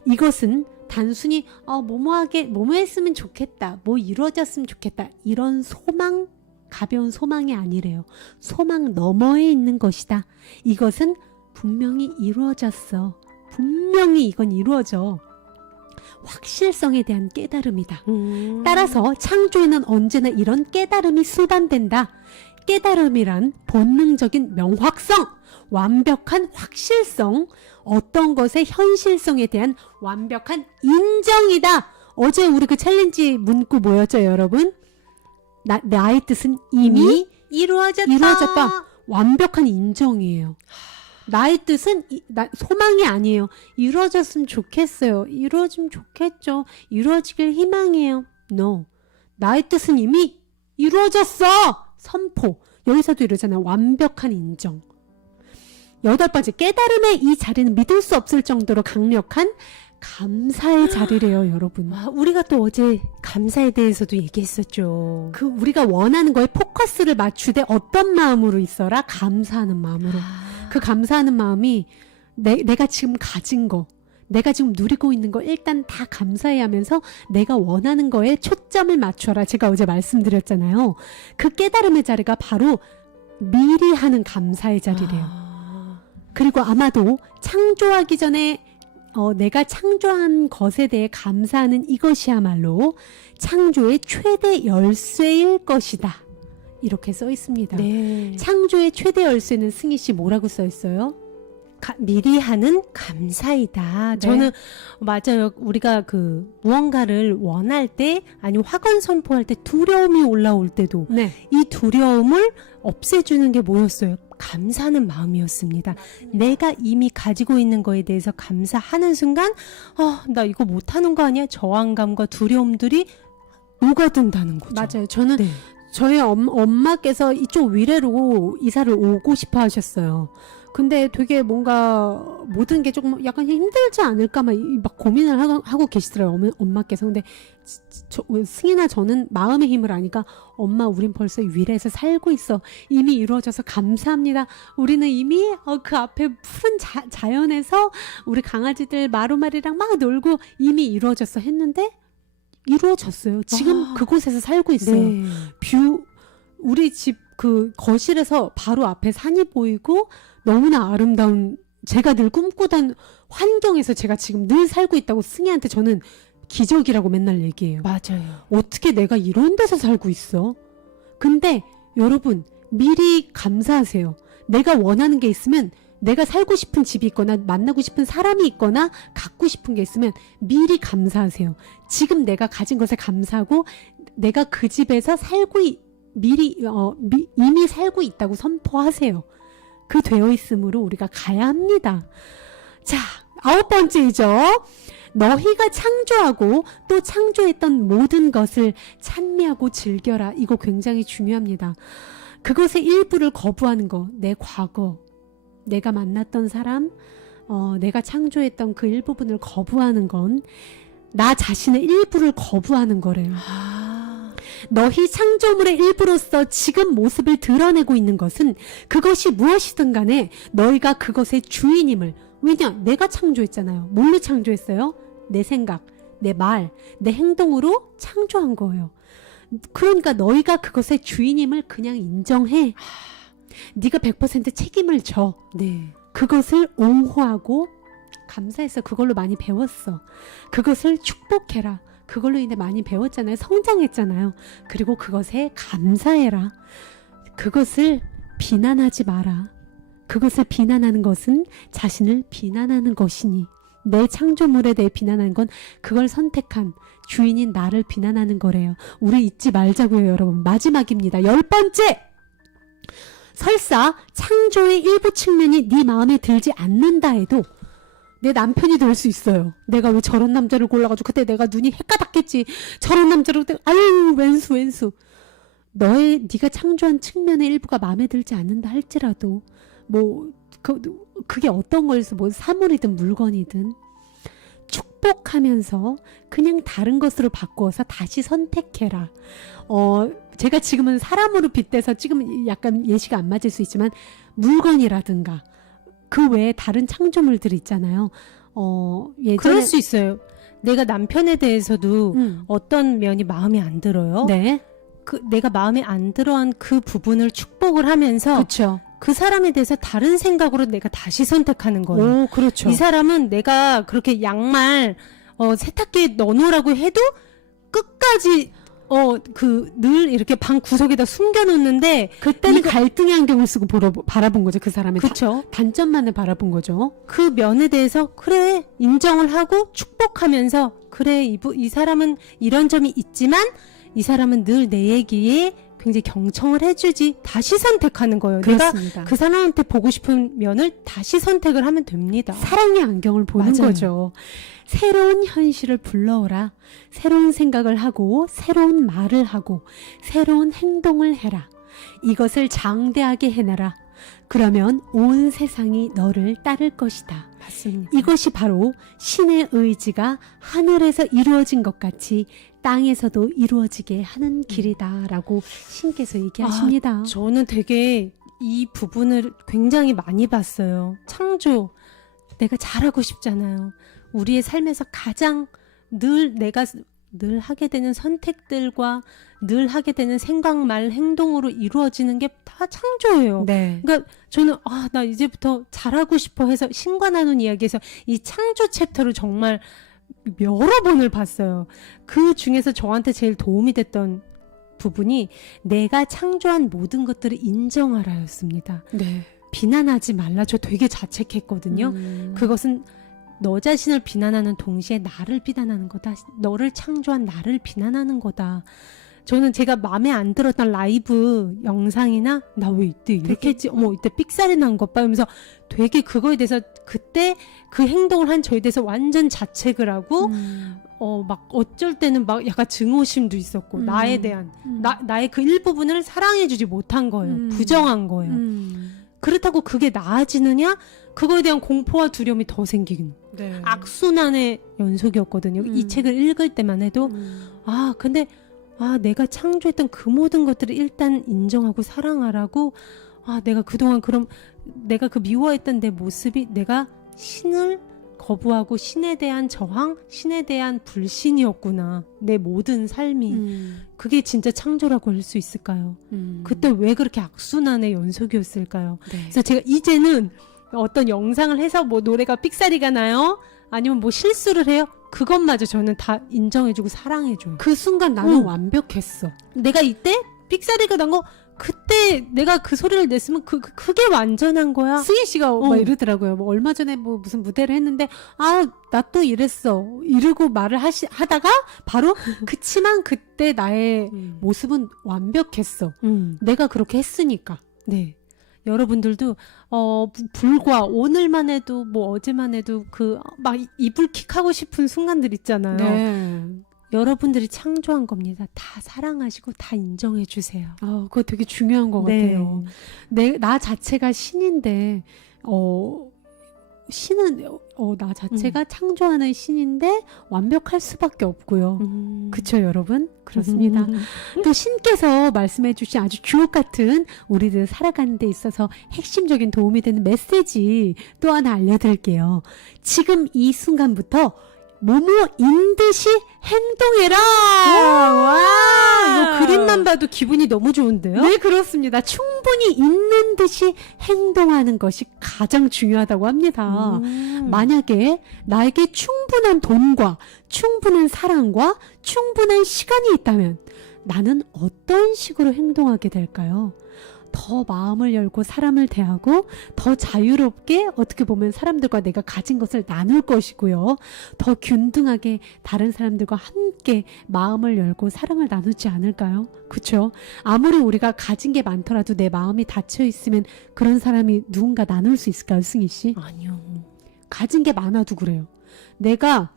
이것은 단순히 뭐뭐 했으면 좋겠다, 뭐 이루어졌으면 좋겠다, 이런 소망, 가벼운 소망이 아니래요. 소망 너머에 있는 것이다. 이것은 분명히 이루어졌어. 분명히 이건 이루어져. 확실성에 대한 깨달음이다. 따라서 창조에는 언제나 이런 깨달음이 수반된다. 깨달음이란 본능적인 명확성, 완벽한 확실성, 어떤 것의 현실성에 대한 완벽한 인정이다. 어제 우리 그 챌린지 문구 뭐였죠, 여러분? 나의 뜻은 이미 이루어졌다. 완벽한 인정이에요. 나의 뜻은 소망이 아니에요. 이루어졌으면 좋겠어요. 이루어지면 좋겠죠. 이루어지길 희망해요. No. 나의 뜻은 이미 이루어졌어. 선포. 여기서도 이러잖아요. 완벽한 인정. 8번째, 깨달음의 이 자리는 믿을 수 없을 정도로 강력한 감사의 자리래요, 여러분. 우리가 또 어제 감사에 대해서도 얘기했었죠. 그 우리가 원하는 거에 포커스를 맞추되 어떤 마음으로 있어라? 감사하는 마음으로. 그 감사하는 마음이 내가 지금 가진 거, 내가 지금 누리고 있는 거 일단 다 감사해 하면서 내가 원하는 거에 초점을 맞춰라. 제가 어제 말씀드렸잖아요. 그 깨달음의 자리가 바로 미리 하는 감사의 자리래요. 그리고 아마도 창조하기 전에 내가 창조한 것에 대해 감사하는 이것이야말로 창조의 최대 열쇠일 것이다. 이렇게 써 있습니다. 네. 창조의 최대 열쇠는 승희 씨 뭐라고 써 있어요? 미리 하는 감사이다. 네. 저는 맞아요. 우리가 무언가를 원할 때 아니면 확언 선포할 때 두려움이 올라올 때도 네. 이 두려움을 없애주는 게 뭐였어요? 감사하는 마음이었습니다. 내가 이미 가지고 있는 거에 대해서 감사하는 순간 나 이거 못하는 거 아니야? 저항감과 두려움들이 녹아든다는 거죠. 맞아요. 저는 네. 저희 엄마께서 이쪽 위례로 이사를 오고 싶어 하셨어요. 근데 되게 뭔가 모든 게 조금 약간 힘들지 않을까 막 고민을 하고 계시더라고요. 엄마께서. 근데 승희나 저는 마음의 힘을 아니까 엄마 우린 벌써 위례에서 살고 있어. 이미 이루어져서 감사합니다. 우리는 이미 그 앞에 푸른 자연에서 우리 강아지들 마루마리랑 막 놀고 이미 이루어졌어 했는데 이루어졌어요. 지금 그곳에서 살고 있어요. 네. 우리 집 거실에서 바로 앞에 산이 보이고 너무나 아름다운 제가 늘 꿈꾸던 환경에서 제가 지금 늘 살고 있다고 승희한테 저는 기적이라고 맨날 얘기해요. 맞아요. 어떻게 내가 이런 데서 살고 있어? 근데 여러분 미리 감사하세요. 내가 원하는 게 있으면 내가 살고 싶은 집이 있거나 만나고 싶은 사람이 있거나 갖고 싶은 게 있으면 미리 감사하세요. 지금 내가 가진 것에 감사하고 내가 그 집에서 이미 살고 있다고 선포하세요. 그 되어 있으므로 우리가 가야 합니다. 자, 9번째이죠. 너희가 창조하고 또 창조했던 모든 것을 찬미하고 즐겨라. 이거 굉장히 중요합니다. 그것의 일부를 거부하는 거, 내 과거, 내가 만났던 사람, 내가 창조했던 그 일부분을 거부하는 건 나 자신의 일부를 거부하는 거래요. 너희 창조물의 일부로서 지금 모습을 드러내고 있는 것은 그것이 무엇이든 간에 너희가 그것의 주인임을. 왜냐? 내가 창조했잖아요. 뭘로 창조했어요? 내 생각, 내 말, 내 행동으로 창조한 거예요. 그러니까 너희가 그것의 주인임을 그냥 인정해. 네가 100% 책임을 져. 네. 그것을 옹호하고 감사해서 그걸로 많이 배웠어. 그것을 축복해라. 그걸로 인해 많이 배웠잖아요. 성장했잖아요. 그리고 그것에 감사해라. 그것을 비난하지 마라. 그것을 비난하는 것은 자신을 비난하는 것이니 내 창조물에 대해 비난하는 건 그걸 선택한 주인인 나를 비난하는 거래요. 우리 잊지 말자고요, 여러분. 마지막입니다. 10번째! 설사 창조의 일부 측면이 네 마음에 들지 않는다 해도 내 남편이 될 수 있어요. 내가 왜 저런 남자를 골라가지고 그때 내가 눈이 해까닥겠지. 저런 남자로 아유 왼수. 네가 창조한 측면의 일부가 마음에 들지 않는다 할지라도 그게 어떤 거에서 사물이든 물건이든 축복하면서 그냥 다른 것으로 바꾸어서 다시 선택해라. 제가 지금은 사람으로 빗대서 지금 약간 예시가 안 맞을 수 있지만 물건이라든가 그 외에 다른 창조물들 있잖아요. 예전에 그럴 수 있어요. 내가 남편에 대해서도 어떤 면이 마음에 안 들어요. 네. 내가 마음에 안 들어한 그 부분을 축복을 하면서 그렇죠. 그 사람에 대해서 다른 생각으로 내가 다시 선택하는 거예요. 오, 그렇죠. 이 사람은 내가 그렇게 양말 세탁기에 넣어놓으라고 해도 끝까지 늘 이렇게 방 구석에다 숨겨놓는데 그때는 갈등의 안경을 쓰고 바라본 거죠. 그 사람의 그쵸? 단점만을 바라본 거죠. 그 면에 대해서 그래 인정을 하고 축복하면서 그래 이 사람은 이런 점이 있지만 이 사람은 늘 내 얘기에 굉장히 경청을 해주지. 다시 선택하는 거예요. 그렇습니다. 내가 그 사람한테 보고 싶은 면을 다시 선택을 하면 됩니다. 사랑의 안경을 보는 맞아요. 거죠. 새로운 현실을 불러오라. 새로운 생각을 하고 새로운 말을 하고 새로운 행동을 해라. 이것을 장대하게 해내라. 그러면 온 세상이 너를 따를 것이다. 맞습니다. 이것이 바로 신의 의지가 하늘에서 이루어진 것 같이 땅에서도 이루어지게 하는 길이다라고 신께서 얘기하십니다. 저는 되게 이 부분을 굉장히 많이 봤어요. 창조, 내가 잘하고 싶잖아요. 우리의 삶에서 가장 늘 내가 늘 하게 되는 선택들과 늘 하게 되는 생각, 말, 행동으로 이루어지는 게 다 창조예요. 네. 그러니까 저는 나 이제부터 잘하고 싶어 해서 신과 나눈 이야기에서 이 창조 챕터를 정말 여러 번을 봤어요. 그 중에서 저한테 제일 도움이 됐던 부분이 내가 창조한 모든 것들을 인정하라였습니다. 네. 비난하지 말라. 저 되게 자책했거든요. 그것은 너 자신을 비난하는 동시에 나를 비난하는 거다. 너를 창조한 나를 비난하는 거다. 저는 제가 마음에 안 들었던 라이브 영상이나 나 왜 이때 이렇게 했지? 어머 이때 삑살이 난 것 봐. 하면서 되게 그거에 대해서 그때 그 행동을 한 저에 대해서 완전 자책을 하고 막 어쩔 때는 막 약간 증오심도 있었고 나에 대한 나의 그 일부분을 사랑해주지 못한 거예요. 부정한 거예요. 그렇다고 그게 나아지느냐? 그거에 대한 공포와 두려움이 더 생기는 네. 악순환의 연속이었거든요. 이 책을 읽을 때만 해도 근데 내가 창조했던 그 모든 것들을 일단 인정하고 사랑하라고. 내가 그동안 그럼 내가 그 미워했던 내 모습이 내가 신을 거부하고 신에 대한 저항, 신에 대한 불신이었구나. 내 모든 삶이. 그게 진짜 창조라고 할 수 있을까요? 그때 왜 그렇게 악순환의 연속이었을까요? 네. 그래서 제가 이제는 어떤 영상을 해서 뭐 노래가 삑사리가 나요? 아니면 뭐 실수를 해요? 그것마저 저는 다 인정해주고 사랑해줘요. 그 순간 나는 완벽했어. 내가 이때 삑사리가 난 거 그때 내가 그 소리를 냈으면 그게 완전한 거야. 승희 씨가 막 이러더라고요. 뭐 얼마 전에 뭐 무슨 무대를 했는데 나 또 이랬어. 이러고 말을 하다가 바로 그치만 그때 나의 모습은 완벽했어. 내가 그렇게 했으니까. 네. 여러분들도 불과 오늘만 해도 뭐 어제만 해도 그 막 이불킥 하고 싶은 순간들 있잖아요. 네. 여러분들이 창조한 겁니다. 다 사랑하시고 다 인정해 주세요. 그거 되게 중요한 것 같아요. 나 자체가 신인데 신은 나 자체가 창조하는 신인데 완벽할 수밖에 없고요. 그쵸 여러분? 그렇습니다. 또 신께서 말씀해 주신 아주 주옥 같은 우리들 살아가는 데 있어서 핵심적인 도움이 되는 메시지 또 하나 알려드릴게요. 지금 이 순간부터 뭐뭐인 듯이 행동해라. 와, 이거 그림만 봐도 기분이 너무 좋은데요? 네, 그렇습니다. 충분히 있는 듯이 행동하는 것이 가장 중요하다고 합니다. 만약에 나에게 충분한 돈과 충분한 사랑과 충분한 시간이 있다면 나는 어떤 식으로 행동하게 될까요? 더 마음을 열고 사람을 대하고 더 자유롭게 어떻게 보면 사람들과 내가 가진 것을 나눌 것이고요. 더 균등하게 다른 사람들과 함께 마음을 열고 사랑을 나누지 않을까요? 그렇죠? 아무리 우리가 가진 게 많더라도 내 마음이 닫혀 있으면 그런 사람이 누군가 나눌 수 있을까요, 승희 씨? 아니요. 가진 게 많아도 그래요. 내가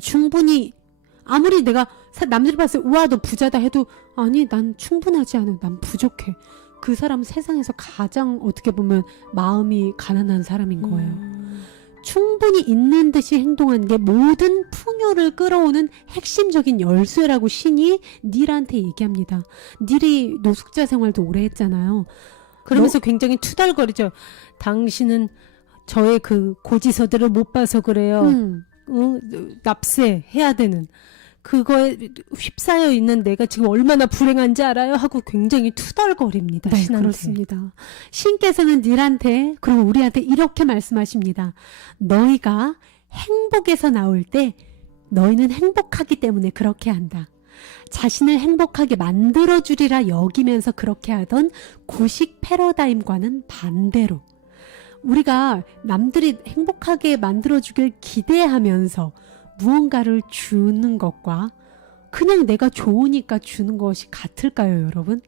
충분히 아무리 내가 남들이 봤을 때 우와 너 부자다 해도 아니 난 충분하지 않아. 난 부족해. 그 사람은 세상에서 가장 어떻게 보면 마음이 가난한 사람인 거예요. 충분히 있는 듯이 행동하는 게 모든 풍요를 끌어오는 핵심적인 열쇠라고 신이 닐한테 얘기합니다. 닐이 노숙자 생활도 오래 했잖아요. 그러면서 굉장히 투덜거리죠. 당신은 저의 그 고지서들을 못 봐서 그래요. 납세해야 되는. 그거에 휩싸여 있는 내가 지금 얼마나 불행한지 알아요? 하고 굉장히 투덜거립니다. 네, 신한테. 그렇습니다. 신께서는 닐한테 그리고 우리한테 이렇게 말씀하십니다. 너희가 행복에서 나올 때 너희는 행복하기 때문에 그렇게 한다. 자신을 행복하게 만들어주리라 여기면서 그렇게 하던 구식 패러다임과는 반대로 우리가 남들이 행복하게 만들어주길 기대하면서 무언가를 주는 것과 그냥 내가 좋으니까 주는 것이 같을까요, 여러분?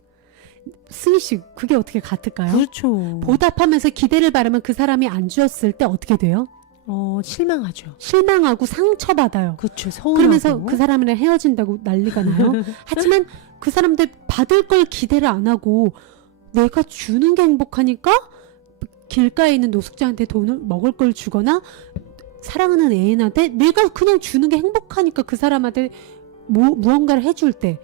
승희 씨, 그게 어떻게 같을까요? 그렇죠. 보답하면서 기대를 바라면 그 사람이 안 주었을 때 어떻게 돼요? 실망하죠. 실망하고 상처받아요. 그렇죠. 서운하고. 그러면서 그 사람이랑 헤어진다고 난리가 나요. 하지만 그 사람들 받을 걸 기대를 안 하고 내가 주는 게 행복하니까 길가에 있는 노숙자한테 돈을 먹을 걸 주거나 사랑하는 애인한테 내가 그냥 주는 게 행복하니까 그 사람한테 무언가를 해줄 때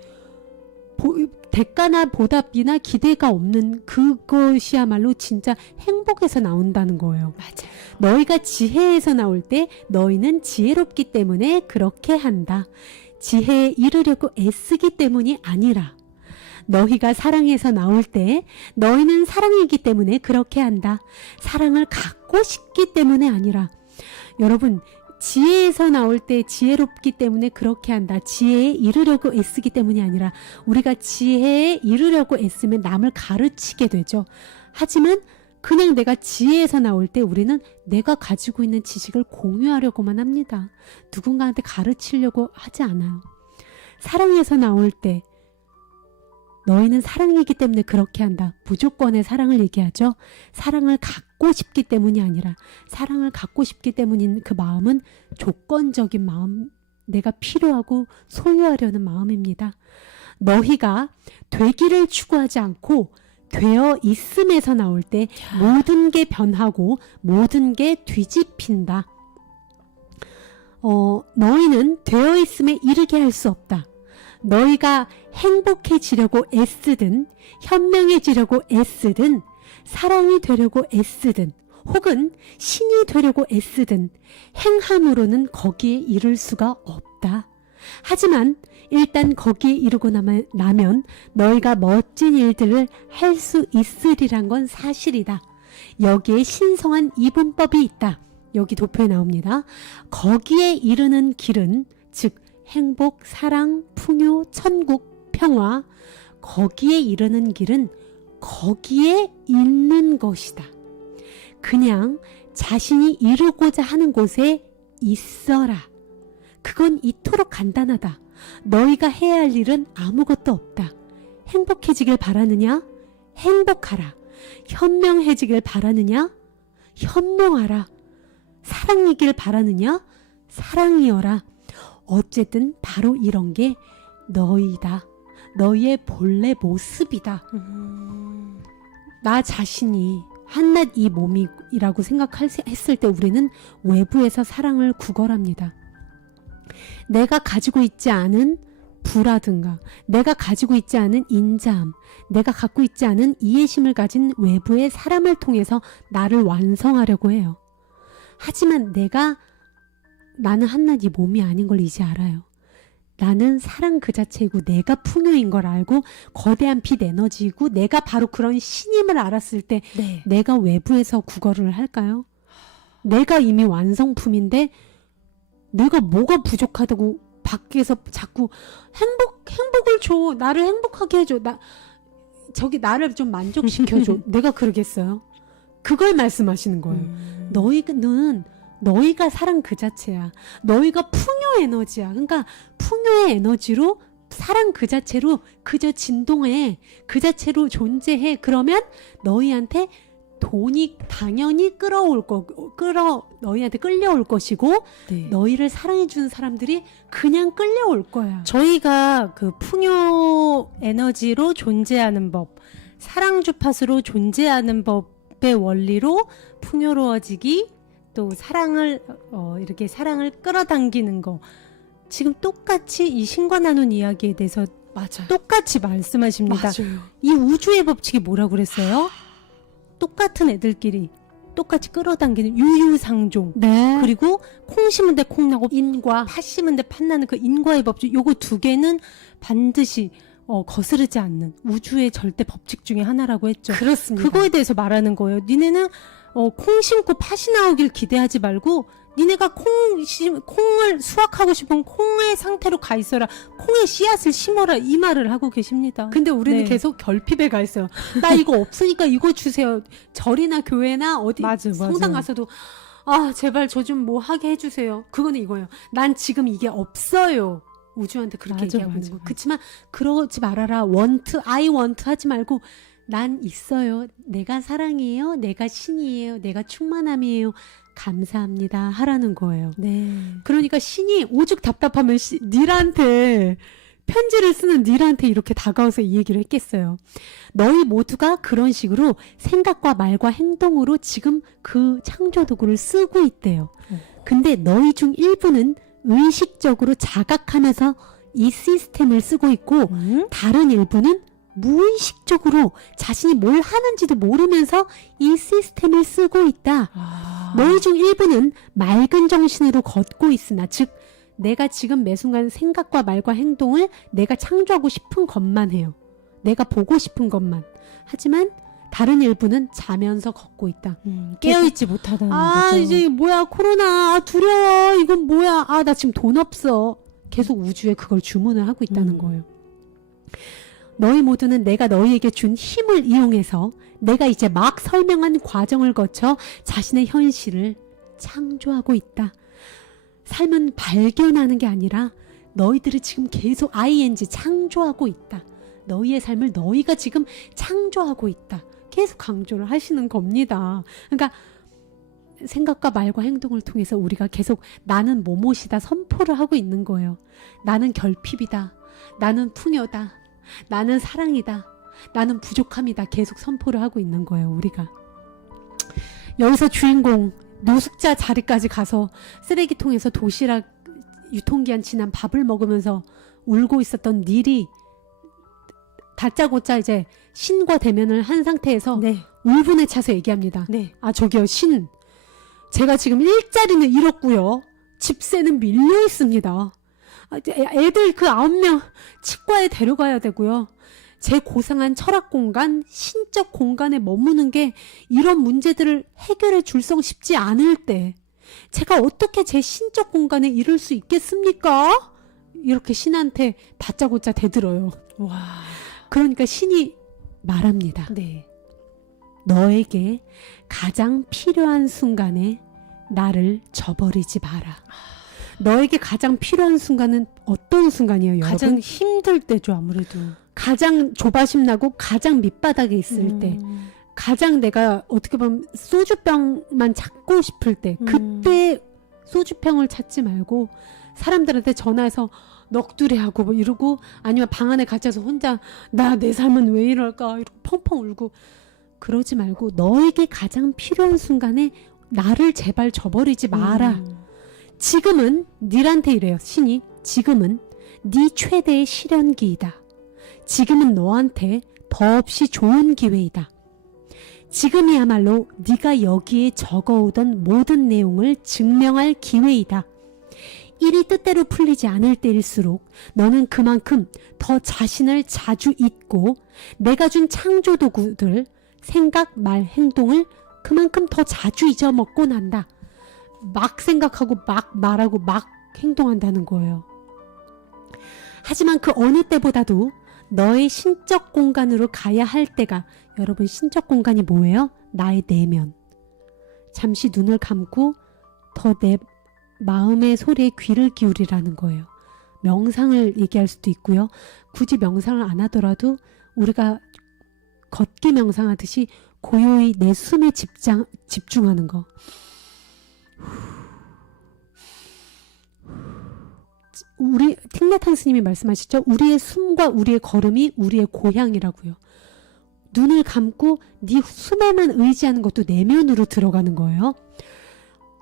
대가나 보답이나 기대가 없는 그것이야말로 진짜 행복에서 나온다는 거예요. 맞아요. 너희가 지혜에서 나올 때 너희는 지혜롭기 때문에 그렇게 한다. 지혜에 이르려고 애쓰기 때문이 아니라 너희가 사랑에서 나올 때 너희는 사랑이기 때문에 그렇게 한다. 사랑을 갖고 싶기 때문에 아니라. 여러분, 지혜에서 나올 때 지혜롭기 때문에 그렇게 한다. 지혜에 이르려고 애쓰기 때문이 아니라 우리가 지혜에 이르려고 애쓰면 남을 가르치게 되죠. 하지만 그냥 내가 지혜에서 나올 때 우리는 내가 가지고 있는 지식을 공유하려고만 합니다. 누군가한테 가르치려고 하지 않아요. 사랑에서 나올 때 너희는 사랑이기 때문에 그렇게 한다. 무조건의 사랑을 얘기하죠. 사랑을 갖고 싶기 때문이 아니라 사랑을 갖고 싶기 때문인 그 마음은 조건적인 마음, 내가 필요하고 소유하려는 마음입니다. 너희가 되기를 추구하지 않고 되어 있음에서 나올 때 모든 게 변하고 모든 게 뒤집힌다. 너희는 되어 있음에 이르게 할 수 없다. 너희가 행복해지려고 애쓰든 현명해지려고 애쓰든 사랑이 되려고 애쓰든 혹은 신이 되려고 애쓰든 행함으로는 거기에 이를 수가 없다. 하지만 일단 거기에 이르고 나면 너희가 멋진 일들을 할 수 있으리란 건 사실이다. 여기에 신성한 이분법이 있다. 여기 도표에 나옵니다. 거기에 이르는 길은 즉 행복, 사랑, 풍요, 천국, 평화, 거기에 이르는 길은 거기에 있는 것이다. 그냥 자신이 이루고자 하는 곳에 있어라. 그건 이토록 간단하다. 너희가 해야 할 일은 아무것도 없다. 행복해지길 바라느냐? 행복하라. 현명해지길 바라느냐? 현명하라. 사랑이길 바라느냐? 사랑이여라. 어쨌든 바로 이런 게 너희다. 너희의 본래 모습이다. 나 자신이 한낱 이 몸이라고 생각했을 때 우리는 외부에서 사랑을 구걸합니다. 내가 가지고 있지 않은 부라든가 내가 가지고 있지 않은 인자함, 내가 갖고 있지 않은 이해심을 가진 외부의 사람을 통해서 나를 완성하려고 해요. 하지만 나는 한낱 이 몸이 아닌 걸 이제 알아요. 나는 사랑 그 자체이고 내가 풍요인 걸 알고 거대한 빛 에너지이고 내가 바로 그런 신임을 알았을 때 내가 외부에서 구걸을 할까요? 내가 이미 완성품인데 내가 뭐가 부족하다고 밖에서 자꾸 행복을 줘. 나를 행복하게 해줘. 나를 좀 만족시켜줘. 내가 그러겠어요? 그걸 말씀하시는 거예요. 너희가 사랑 그 자체야. 너희가 풍요 에너지야. 그러니까 풍요의 에너지로 사랑 그 자체로 그저 진동해. 그 자체로 존재해. 그러면 너희한테 돈이 당연히 너희한테 끌려올 것이고 네. 너희를 사랑해주는 사람들이 그냥 끌려올 거야. 저희가 그 풍요 에너지로 존재하는 법, 사랑 주파수로 존재하는 법의 원리로 풍요로워지기, 또 사랑을 이렇게 사랑을 끌어당기는 거, 지금 똑같이 이 신과 나눈 이야기에 대해서 맞아요. 똑같이 말씀하십니다. 맞아요. 이 우주의 법칙이 뭐라고 그랬어요? 똑같은 애들끼리 똑같이 끌어당기는 유유상종. 네. 그리고 콩 심은 데 콩 나고 인과, 팥 심은 데 팥 나는 그 인과의 법칙, 요거 두 개는 반드시 거스르지 않는 우주의 절대 법칙 중에 하나라고 했죠. 그렇습니다. 그거에 대해서 말하는 거예요. 니네는 콩 심고 팥이 나오길 기대하지 말고 니네가 콩을 수확하고 싶으면 콩의 상태로 가 있어라. 콩의 씨앗을 심어라. 이 말을 하고 계십니다. 근데 우리는 네. 계속 결핍에 가 있어요. 나 이거 없으니까 이거 주세요. 절이나 교회나 어디 맞아. 성당 가서도 제발 저 좀 뭐 하게 해주세요. 그거는 이거예요. 난 지금 이게 없어요. 우주한테 그렇게 맞아, 얘기하고 맞아, 있는 거. 맞아. 그렇지만 그러지 말아라. I want 하지 말고 난 있어요. 내가 사랑이에요. 내가 신이에요. 내가 충만함이에요. 감사합니다. 하라는 거예요. 네. 그러니까 신이 오죽 답답하면 닐한테 편지를 쓰는 닐한테 이렇게 다가와서 이 얘기를 했겠어요. 너희 모두가 그런 식으로 생각과 말과 행동으로 지금 그 창조 도구를 쓰고 있대요. 근데 너희 중 일부는 의식적으로 자각하면서 이 시스템을 쓰고 있고 다른 일부는 무의식적으로 자신이 뭘 하는지도 모르면서 이 시스템을 쓰고 있다. 너희 중 일부는 맑은 정신으로 걷고 있으나 즉 내가 지금 매 순간 생각과 말과 행동을 내가 창조하고 싶은 것만 해요. 내가 보고 싶은 것만. 하지만 다른 일부는 자면서 걷고 있다. 깨어있지 못하다는 거죠. 이제 뭐야 코로나 두려워 이건 뭐야 나 지금 돈 없어. 계속 우주에 그걸 주문을 하고 있다는 거예요. 너희 모두는 내가 너희에게 준 힘을 이용해서 내가 이제 막 설명한 과정을 거쳐 자신의 현실을 창조하고 있다. 삶은 발견하는 게 아니라 너희들이 지금 계속 ing 창조하고 있다. 너희의 삶을 너희가 지금 창조하고 있다. 계속 강조를 하시는 겁니다. 그러니까 생각과 말과 행동을 통해서 우리가 계속 나는 뭐뭇이다 선포를 하고 있는 거예요. 나는 결핍이다. 나는 풍요다. 나는 사랑이다. 나는 부족함이다. 계속 선포를 하고 있는 거예요. 우리가. 여기서 주인공 노숙자 자리까지 가서 쓰레기통에서 도시락 유통기한 지난 밥을 먹으면서 울고 있었던 닐이 다짜고짜 이제 신과 대면을 한 상태에서 네. 울분에 차서 얘기합니다. 네. 저기요 신, 제가 지금 일자리는 잃었고요. 집세는 밀려 있습니다. 애들 그 9명 치과에 데려가야 되고요. 제 고상한 철학 공간, 신적 공간에 머무는 게 이런 문제들을 해결해 줄성 쉽지 않을 때 제가 어떻게 제 신적 공간에 이룰 수 있겠습니까? 이렇게 신한테 다짜고짜 대들어요. 와. 그러니까 신이 말합니다. 네. 너에게 가장 필요한 순간에 나를 저버리지 마라. 너에게 가장 필요한 순간은 어떤 순간이에요, 여러분? 가장 힘들 때죠, 아무래도. 가장 조바심 나고 가장 밑바닥에 있을 때, 가장 내가 어떻게 보면 소주병만 찾고 싶을 때, 그때 소주병을 찾지 말고 사람들한테 전화해서 넋두리하고 뭐 이러고 아니면 방 안에 갇혀서 혼자 내 삶은 왜 이럴까 이러고 펑펑 울고 그러지 말고 너에게 가장 필요한 순간에 나를 제발 저버리지 마라. 지금은 닐한테 이래요. 신이 지금은 네 최대의 시련기이다. 지금은 너한테 더없이 좋은 기회이다. 지금이야말로 네가 여기에 적어오던 모든 내용을 증명할 기회이다. 일이 뜻대로 풀리지 않을 때일수록 너는 그만큼 더 자신을 자주 잊고 내가 준 창조 도구들, 생각, 말, 행동을 그만큼 더 자주 잊어먹고 난다. 막 생각하고 막 말하고 막 행동한다는 거예요. 하지만 그 어느 때보다도 너의 신적 공간으로 가야 할 때가, 여러분 신적 공간이 뭐예요? 나의 내면. 잠시 눈을 감고 더 내 마음의 소리에 귀를 기울이라는 거예요. 명상을 얘기할 수도 있고요. 굳이 명상을 안 하더라도 우리가 걷기 명상하듯이 고요히 내 숨에 집중하는 거. 우리 틱나탕 스님이 말씀하시죠. 우리의 숨과 우리의 걸음이 우리의 고향이라고요. 눈을 감고 네 숨에만 의지하는 것도 내면으로 들어가는 거예요.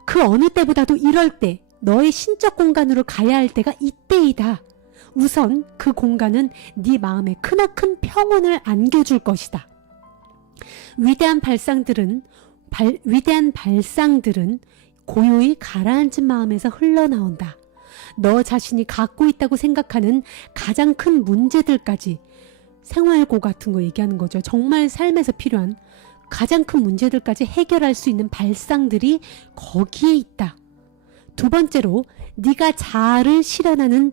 그 어느 때보다도 이럴 때 너의 신적 공간으로 가야 할 때가 이때이다. 우선 그 공간은 네 마음에 크나큰 평온을 안겨줄 것이다. 위대한 발상들은 고요히 가라앉은 마음에서 흘러나온다. 너 자신이 갖고 있다고 생각하는 가장 큰 문제들까지, 생활고 같은 거 얘기하는 거죠. 정말 삶에서 필요한 가장 큰 문제들까지 해결할 수 있는 발상들이 거기에 있다. 두 번째로 네가 자아를 실현하는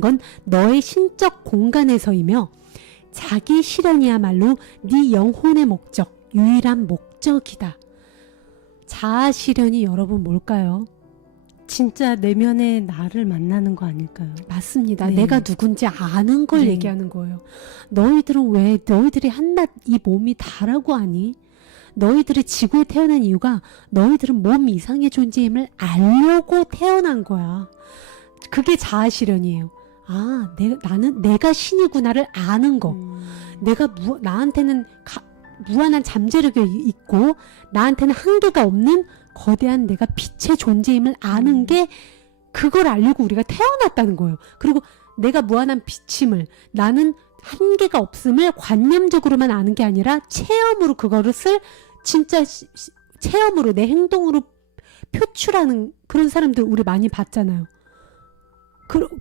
건 너의 신적 공간에서이며 자기 실현이야말로 네 영혼의 목적, 유일한 목적이다. 자아 실현이 여러분 뭘까요? 진짜 내면의 나를 만나는 거 아닐까요? 맞습니다. 네. 내가 누군지 아는 걸 네. 얘기하는 거예요. 너희들은 왜 너희들이 한낱 이 몸이 다라고 하니? 너희들이 지구에 태어난 이유가 너희들은 몸 이상의 존재임을 알려고 태어난 거야. 그게 자아 실현이에요. 나는 내가 신이구나를 아는 거. 나한테는 무한한 잠재력이 있고 나한테는 한계가 없는 거대한 내가 빛의 존재임을 아는 게 그걸 알려고 우리가 태어났다는 거예요. 그리고 내가 무한한 비침을, 나는 한계가 없음을 관념적으로만 아는 게 아니라 체험으로 그거를 진짜 체험으로 내 행동으로 표출하는 그런 사람들 우리 많이 봤잖아요.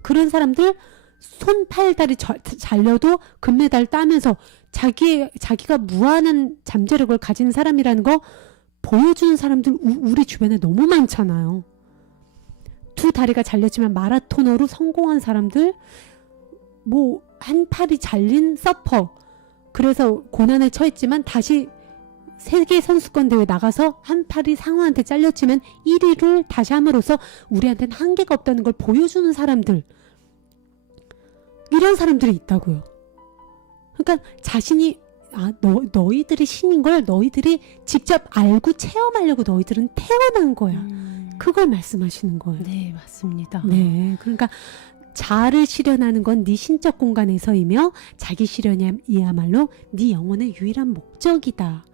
그런 사람들 손, 팔, 다리 잘려도 금메달 따면서 자기가 무한한 잠재력을 가진 사람이라는 거 보여주는 사람들 우리 주변에 너무 많잖아요. 두 다리가 잘렸지만 마라토너로 성공한 사람들, 뭐 한 팔이 잘린 서퍼, 그래서 고난에 처했지만 다시 세계 선수권 대회 나가서 한 팔이 상어한테 잘렸지만 1위를 다시 함으로써 우리한테는 한계가 없다는 걸 보여주는 사람들, 이런 사람들이 있다고요. 그러니까 자신이 너희들이 신인 걸 너희들이 직접 알고 체험하려고 너희들은 태어난 거야. 그걸 말씀하시는 거예요. 네, 맞습니다. 네, 그러니까 자아를 실현하는 건 네 신적 공간에서이며 자기 실현이야말로 네 영혼의 유일한 목적이다.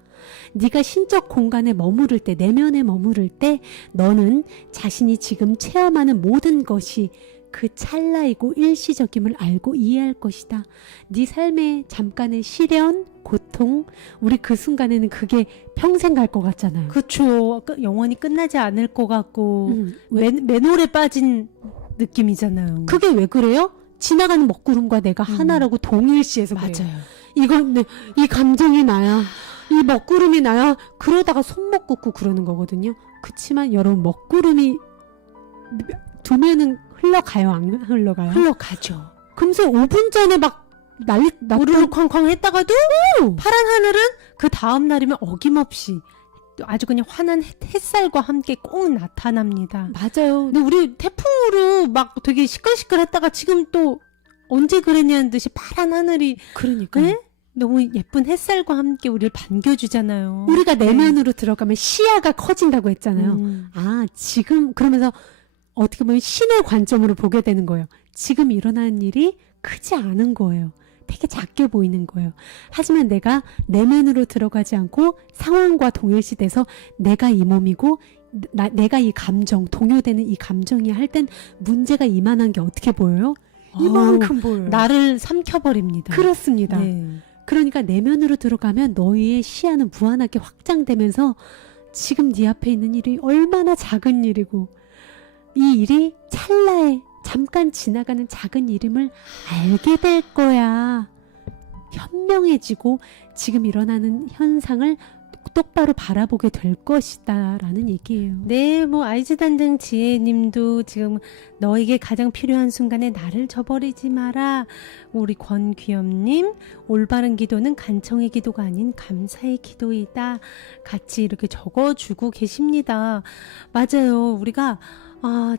네가 신적 공간에 머무를 때, 내면에 머무를 때 너는 자신이 지금 체험하는 모든 것이 그 찰나이고 일시적임을 알고 이해할 것이다. 네 삶의 잠깐의 시련, 고통, 우리 그 순간에는 그게 평생 갈 것 같잖아요. 그렇죠. 영원히 끝나지 않을 것 같고 맨홀에 빠진 느낌이잖아요. 그게 왜 그래요? 지나가는 먹구름과 내가 하나라고 동일시해서 그래요. 맞아요. 이건 이 감정이 나야, 이 먹구름이 나야. 그러다가 손목 긋고 그러는 거거든요. 그치만 여러분, 먹구름이 두면은 흘러가요, 안 흘러가요? 흘러가죠. 금세 5분 전에 막 우르르 쾅쾅 했다가도 파란 하늘은 그 다음 날이면 어김없이 아주 그냥 환한 햇살과 함께 꼭 나타납니다. 맞아요. 근데 우리 태풍으로 막 되게 시끌시끌했다가 지금 또 언제 그랬냐는 듯이 파란 하늘이, 그러니까 네? 너무 예쁜 햇살과 함께 우리를 반겨주잖아요. 우리가 내면으로 들어가면 시야가 커진다고 했잖아요. 지금 그러면서 어떻게 보면 신의 관점으로 보게 되는 거예요. 지금 일어나는 일이 크지 않은 거예요. 되게 작게 보이는 거예요. 하지만 내가 내면으로 들어가지 않고 상황과 동일시돼서 내가 이 몸이고 내가 이 감정, 동요되는 이 감정이 할 땐 문제가 이만한 게 어떻게 보여요? 이만큼 보여요. 나를 삼켜버립니다. 그렇습니다. 네. 그러니까 내면으로 들어가면 너희의 시야는 무한하게 확장되면서 지금 네 앞에 있는 일이 얼마나 작은 일이고 이 일이 찰나에 잠깐 지나가는 작은 일임을 알게 될 거야. 현명해지고 지금 일어나는 현상을 똑바로 바라보게 될 것이다 라는 얘기예요. 네, 뭐 아이즈단장 지혜님도 지금 너에게 가장 필요한 순간에 나를 저버리지 마라. 우리 권귀염님, 올바른 기도는 간청의 기도가 아닌 감사의 기도이다. 같이 이렇게 적어주고 계십니다. 맞아요. 우리가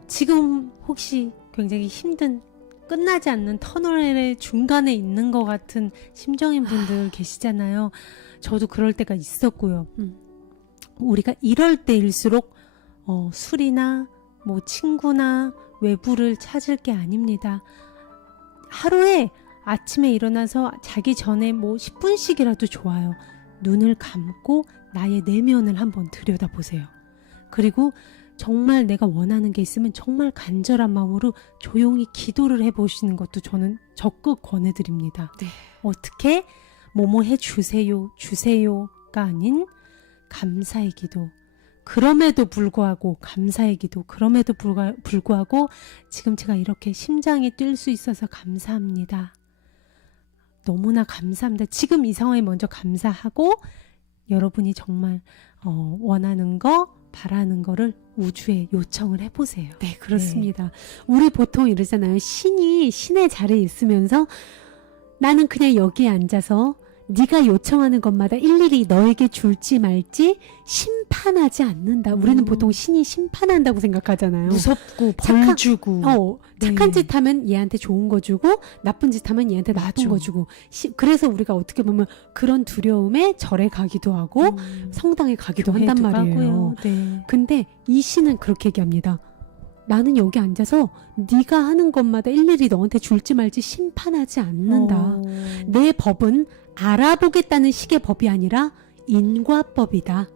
지금 혹시 굉장히 힘든, 끝나지 않는 터널의 중간에 있는 것 같은 심정인 분들 계시잖아요. 저도 그럴 때가 있었고요. 우리가 이럴 때일수록 술이나 뭐 친구나 외부를 찾을 게 아닙니다. 하루에 아침에 일어나서 자기 전에 뭐 10분씩이라도 좋아요. 눈을 감고 나의 내면을 한번 들여다보세요. 그리고 정말 내가 원하는 게 있으면 정말 간절한 마음으로 조용히 기도를 해보시는 것도 저는 적극 권해드립니다. 네. 어떻게? 뭐뭐 해주세요가 아닌 감사의 기도. 그럼에도 불구하고 감사의 기도. 그럼에도 불구하고 지금 제가 이렇게 심장이 뛸 수 있어서 감사합니다. 너무나 감사합니다. 지금 이 상황에 먼저 감사하고 여러분이 정말 원하는 거, 바라는 거를 우주에 요청을 해보세요. 네, 그렇습니다. 네. 우리 보통 이러잖아요. 신이 신의 자리에 있으면서 나는 그냥 여기에 앉아서 네가 요청하는 것마다 일일이 너에게 줄지 말지 심판하지 않는다. 우리는 보통 신이 심판한다고 생각하잖아요. 무섭고 벌 주고. 착한 짓 하면 얘한테 좋은 거 주고 나쁜 짓 하면 얘한테 나쁜 거 주고. 그래서 우리가 어떻게 보면 그런 두려움에 절에 가기도 하고 성당에 가기도 한단 말이에요. 네. 근데 이 신은 그렇게 얘기합니다. 나는 여기 앉아서 네가 하는 것마다 일일이 너한테 줄지 말지 심판하지 않는다. 내 법은 알아보겠다는 식의 법이 아니라 인과법이다.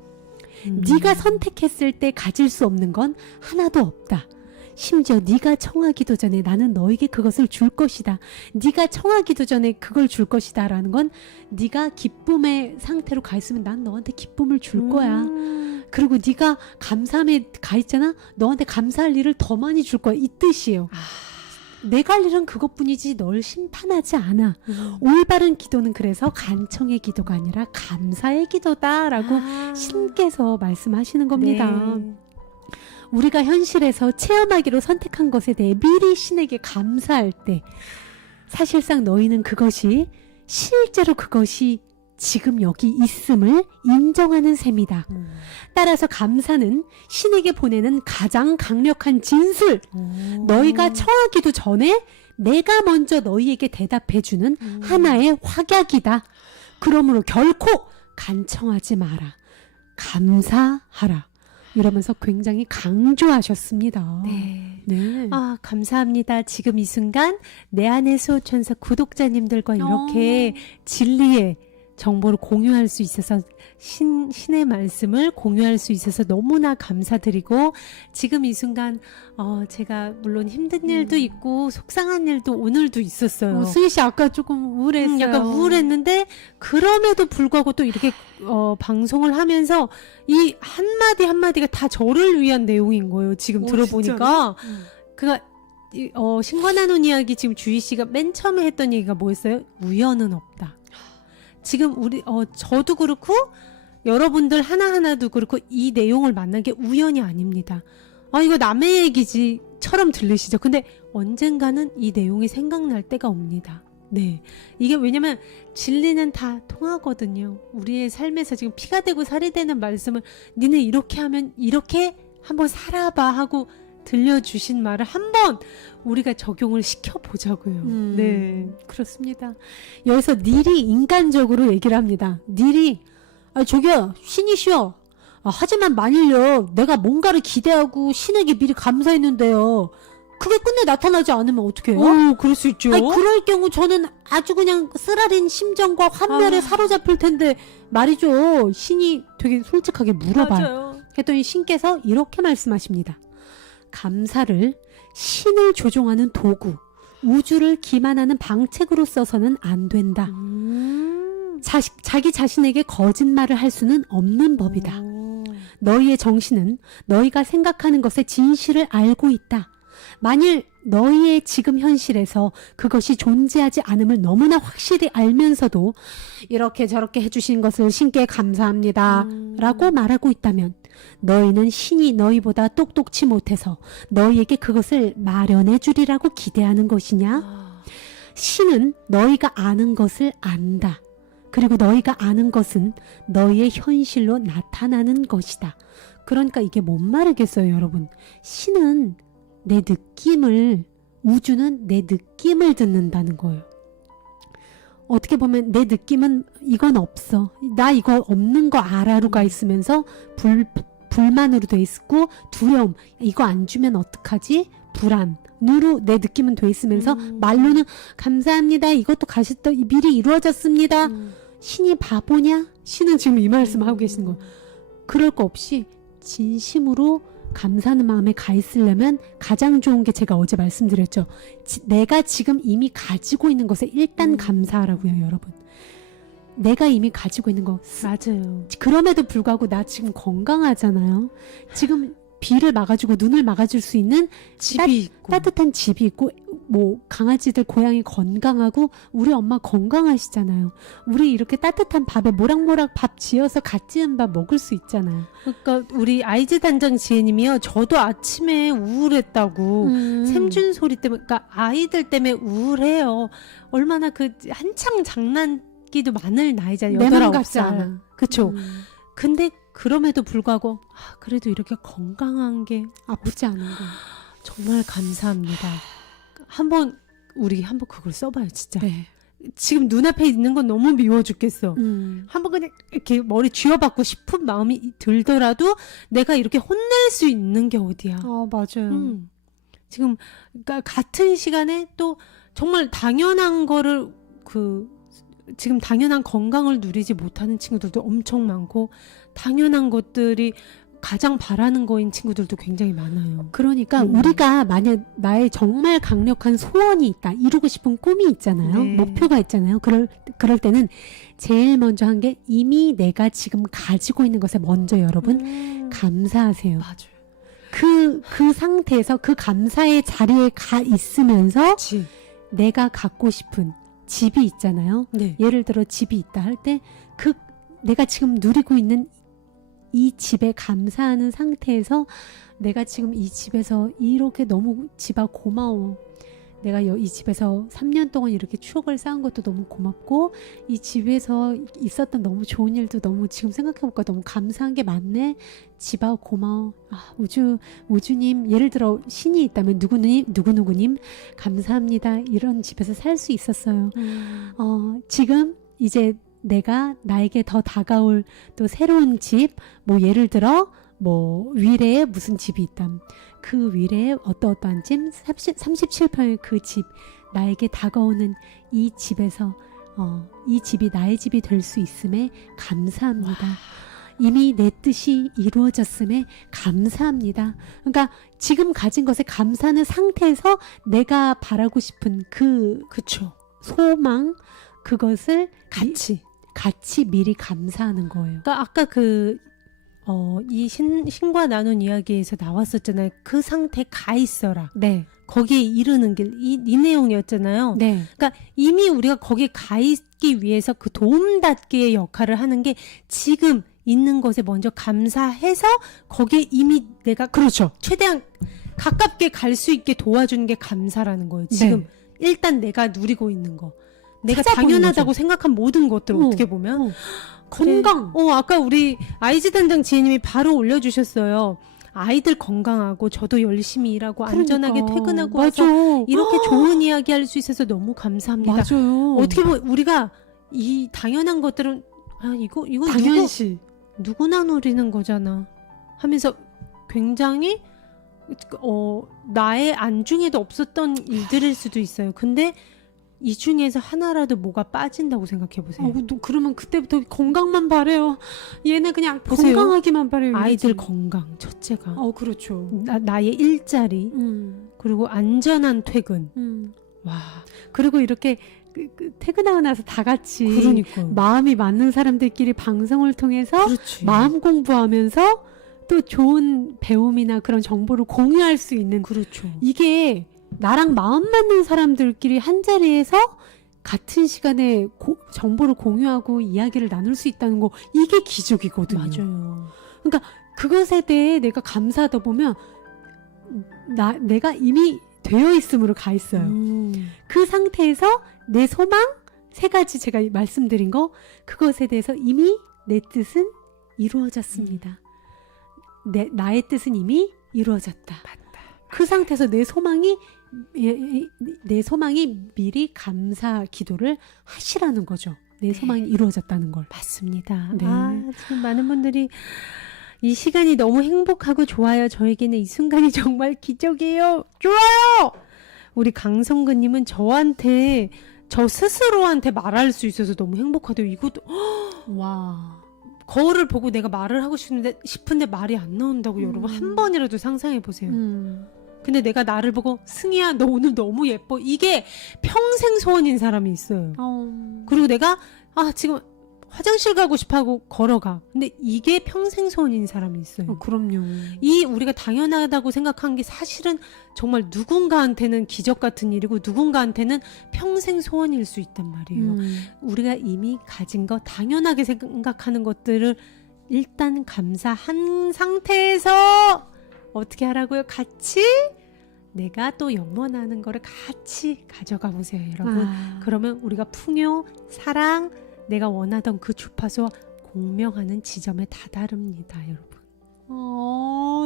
네가 선택했을 때 가질 수 없는 건 하나도 없다. 심지어 네가 청하기도 전에 나는 너에게 그것을 줄 것이다. 네가 청하기도 전에 그걸 줄 것이다 라는 건 네가 기쁨의 상태로 가 있으면 난 너한테 기쁨을 줄 거야. 그리고 네가 감사함에 가 있잖아. 너한테 감사할 일을 더 많이 줄 거야. 이 뜻이에요. 내가 할 일은 그것뿐이지 널 심판하지 않아. 올바른 기도는 그래서 간청의 기도가 아니라 감사의 기도다라고 신께서 말씀하시는 겁니다. 네. 우리가 현실에서 체험하기로 선택한 것에 대해 미리 신에게 감사할 때 사실상 너희는 그것이 실제로 그것이 지금 여기 있음을 인정하는 셈이다. 따라서 감사는 신에게 보내는 가장 강력한 진술. 너희가 청하기도 전에 내가 먼저 너희에게 대답해주는 하나의 확약이다. 그러므로 결코 간청하지 마라. 감사하라. 이러면서 굉장히 강조하셨습니다. 네. 네. 아, 감사합니다. 지금 이 순간 내 안의 수호천사 구독자님들과 이렇게 진리의 정보를 공유할 수 있어서 신의 말씀을 공유할 수 있어서 너무나 감사드리고 지금 이 순간 제가 물론 힘든 일도 있고 속상한 일도 오늘도 있었어요. 수희 씨 아까 조금 우울했어요. 약간 우울했는데 그럼에도 불구하고 또 이렇게 방송을 하면서 이 한마디 한마디가 다 저를 위한 내용인 거예요. 지금 들어보니까. 그가 신과 나눈 이야기 지금 주희 씨가 맨 처음에 했던 얘기가 뭐였어요? 우연은 없다. 지금 저도 그렇고 여러분들 하나하나도 그렇고 이 내용을 만난 게 우연이 아닙니다. 이거 남의 얘기지처럼 들리시죠? 근데 언젠가는 이 내용이 생각날 때가 옵니다. 네. 이게 왜냐면 진리는 다 통하거든요. 우리의 삶에서 지금 피가 되고 살이 되는 말씀을 니네 이렇게 하면 이렇게 한번 살아봐 하고 들려주신 말을 한번 우리가 적용을 시켜보자고요. 네. 그렇습니다. 여기서 닐이 인간적으로 얘기를 합니다. 닐이 저기요 신이시여. 하지만 만일요 내가 뭔가를 기대하고 신에게 미리 감사했는데요. 그게 끝내 나타나지 않으면 어떡해요? 그럴 수 있죠. 그럴 경우 저는 아주 그냥 쓰라린 심정과 환멸에 사로잡힐 텐데 말이죠. 신이 되게 솔직하게 물어봐요. 맞아요. 했더니 신께서 이렇게 말씀하십니다. 감사를 신을 조종하는 도구, 우주를 기만하는 방책으로 써서는 안 된다. 자기 자신에게 거짓말을 할 수는 없는 법이다. 너희의 정신은 너희가 생각하는 것의 진실을 알고 있다. 만일 너희의 지금 현실에서 그것이 존재하지 않음을 너무나 확실히 알면서도 이렇게 저렇게 해주신 것을 신께 감사합니다 라고 말하고 있다면 너희는 신이 너희보다 똑똑치 못해서 너희에게 그것을 마련해 주리라고 기대하는 것이냐? 신은 너희가 아는 것을 안다. 그리고 너희가 아는 것은 너희의 현실로 나타나는 것이다. 그러니까 이게 뭔 말이겠어요, 여러분? 신은 내 느낌을, 우주는 내 느낌을 듣는다는 거예요. 어떻게 보면 내 느낌은 이건 없어. 나 이거 없는 거 알아로 가 있으면서 불만으로 돼 있고 두려움. 이거 안 주면 어떡하지? 불안으로 내 느낌은 돼 있으면서 말로는 감사합니다. 이것도 미리 이루어졌습니다. 신이 바보냐? 신은 지금 이 말씀 하고 계시는 거예요. 그럴 거 없이 진심으로 감사하는 마음에 가 있으려면 가장 좋은 게 제가 어제 말씀드렸죠. 내가 지금 이미 가지고 있는 것에 일단 감사하라고요, 여러분. 내가 이미 가지고 있는 거. 맞아요. 그럼에도 불구하고 나 지금 건강하잖아요. 지금 비를 막아주고 눈을 막아줄 수 있는 집이 있고 따뜻한 집이 있고 뭐 강아지들 고양이 건강하고 우리 엄마 건강하시잖아요. 우리 이렇게 따뜻한 밥에 모락모락 밥 지어서 갓 지은 밥 먹을 수 있잖아요. 그러니까 우리 아이즈 단장 지혜님이요. 저도 아침에 우울했다고 샘준 소리 때문에, 그러니까 아이들 때문에 우울해요. 얼마나 한창 장난기도 많을 나이잖아요. 내 맘 8, 같지 9살. 않아. 그쵸. 근데 그럼에도 불구하고 그래도 이렇게 건강한 게 아프지 않은 거. 정말 감사합니다. 우리 한번 그걸 써봐요, 진짜. 네. 지금 눈앞에 있는 건 너무 미워 죽겠어. 한번 그냥 이렇게 머리 쥐어받고 싶은 마음이 들더라도 내가 이렇게 혼낼 수 있는 게 어디야. 맞아요. 지금 그러니까 같은 시간에 또 정말 당연한 거를 지금 당연한 건강을 누리지 못하는 친구들도 엄청 많고 당연한 것들이 가장 바라는 거인 친구들도 굉장히 많아요. 그러니까 우리가 만약 나의 정말 강력한 소원이 있다, 이루고 싶은 꿈이 있잖아요. 네. 목표가 있잖아요. 그럴 때는 제일 먼저 한 게 이미 내가 지금 가지고 있는 것에 먼저 여러분 감사하세요. 맞아요. 그 상태에서 그 감사의 자리에 가 있으면서 그렇지. 내가 갖고 싶은 집이 있잖아요. 네. 예를 들어 집이 있다 할 때 내가 지금 누리고 있는 이 집에 감사하는 상태에서 내가 지금 이 집에서 이렇게 너무 집아 고마워. 내가 이 집에서 3년 동안 이렇게 추억을 쌓은 것도 너무 고맙고 이 집에서 있었던 너무 좋은 일도 너무 지금 생각해보니까 너무 감사한 게 많네. 집아 고마워. 우주님 예를 들어 신이 있다면 누구누구님 감사합니다. 이런 집에서 살 수 있었어요. 지금 이제 내가 나에게 더 다가올 또 새로운 집, 뭐 예를 들어 뭐 위례에 무슨 집이 있다. 그 위례에 어떠한 집, 37평의 그 집, 나에게 다가오는 이 집에서 이 집이 나의 집이 될 수 있음에 감사합니다. 이미 내 뜻이 이루어졌음에 감사합니다. 그러니까 지금 가진 것에 감사하는 상태에서 내가 바라고 싶은 그쵸. 소망, 그것을 같이 미리 감사하는 거예요. 그러니까 아까 이 신과 나눈 이야기에서 나왔었잖아요. 그 상태에 가 있어라. 네. 거기에 이르는 길, 이 내용이었잖아요. 네. 그러니까 이미 우리가 거기에 가 있기 위해서 그 도움닫기의 역할을 하는 게 지금 있는 것에 먼저 감사해서 거기에 이미 내가 그렇죠. 최대한 가깝게 갈 수 있게 도와주는 게 감사라는 거예요. 지금 일단 내가 누리고 있는 거. 내가 찾아보는 당연하다고 거죠. 생각한 모든 것들 어떻게 보면 건강. 아까 우리 아이즈 담당 지혜님이 바로 올려주셨어요. 아이들 건강하고 저도 열심히 일하고 안전하게 퇴근하고 맞아. 와서 이렇게 좋은 이야기 할 수 있어서 너무 감사합니다. 맞아요. 어떻게 보면 우리가 이 당연한 것들은 이거 당연시. 누구나 누리는 거잖아 하면서 굉장히 나의 안중에도 없었던 일들일 수도 있어요. 근데 이 중에서 하나라도 뭐가 빠진다고 생각해 보세요. 그러면 그때부터 건강만 바래요. 얘네 그냥 보세요. 건강하기만 바래요. 아이들 건강 첫째가 그렇죠. 나의 일자리 그리고 안전한 퇴근. 와. 그리고 이렇게 퇴근하고 나서 다 같이 그러니까 마음이 맞는 사람들끼리 방송을 통해서 그렇지. 마음 공부하면서 또 좋은 배움이나 그런 정보를 공유할 수 있는 그렇죠. 이게 나랑 마음 맞는 사람들끼리 한 자리에서 같은 시간에 정보를 공유하고 이야기를 나눌 수 있다는 거 이게 기적이거든요. 맞아요. 그러니까 그것에 대해 내가 감사하다 보면 내가 이미 되어 있음으로 가 있어요. 그 상태에서 내 소망 3가지 제가 말씀드린 거 그것에 대해서 이미 내 뜻은 이루어졌습니다. 나의 뜻은 이미 이루어졌다. 그 상태에서 내 소망이 미리 감사 기도를 하시라는 거죠. 내 소망이 이루어졌다는 걸. 맞습니다. 네. 지금 많은 분들이 이 시간이 너무 행복하고 좋아요. 저에게는 이 순간이 정말 기적이에요. 좋아요. 우리 강성근님은 저 스스로한테 말할 수 있어서 너무 행복하대요. 이것도 와. 거울을 보고 내가 말을 하고 싶은데 말이 안 나온다고 여러분 한 번이라도 상상해 보세요. 근데 내가 나를 보고 승희야 너 오늘 너무 예뻐. 이게 평생 소원인 사람이 있어요. 그리고 내가 지금 화장실 가고 싶어하고 걸어가. 근데 이게 평생 소원인 사람이 있어요. 그럼요. 이 우리가 당연하다고 생각한 게 사실은 정말 누군가한테는 기적 같은 일이고 누군가한테는 평생 소원일 수 있단 말이에요. 우리가 이미 가진 거 당연하게 생각하는 것들을 일단 감사한 상태에서 어떻게 하라고요? 같이 내가 또 영원하는 거를 같이 가져가 보세요, 여러분. 그러면 우리가 풍요, 사랑, 내가 원하던 그 주파수와 공명하는 지점에 다다릅니다, 여러분.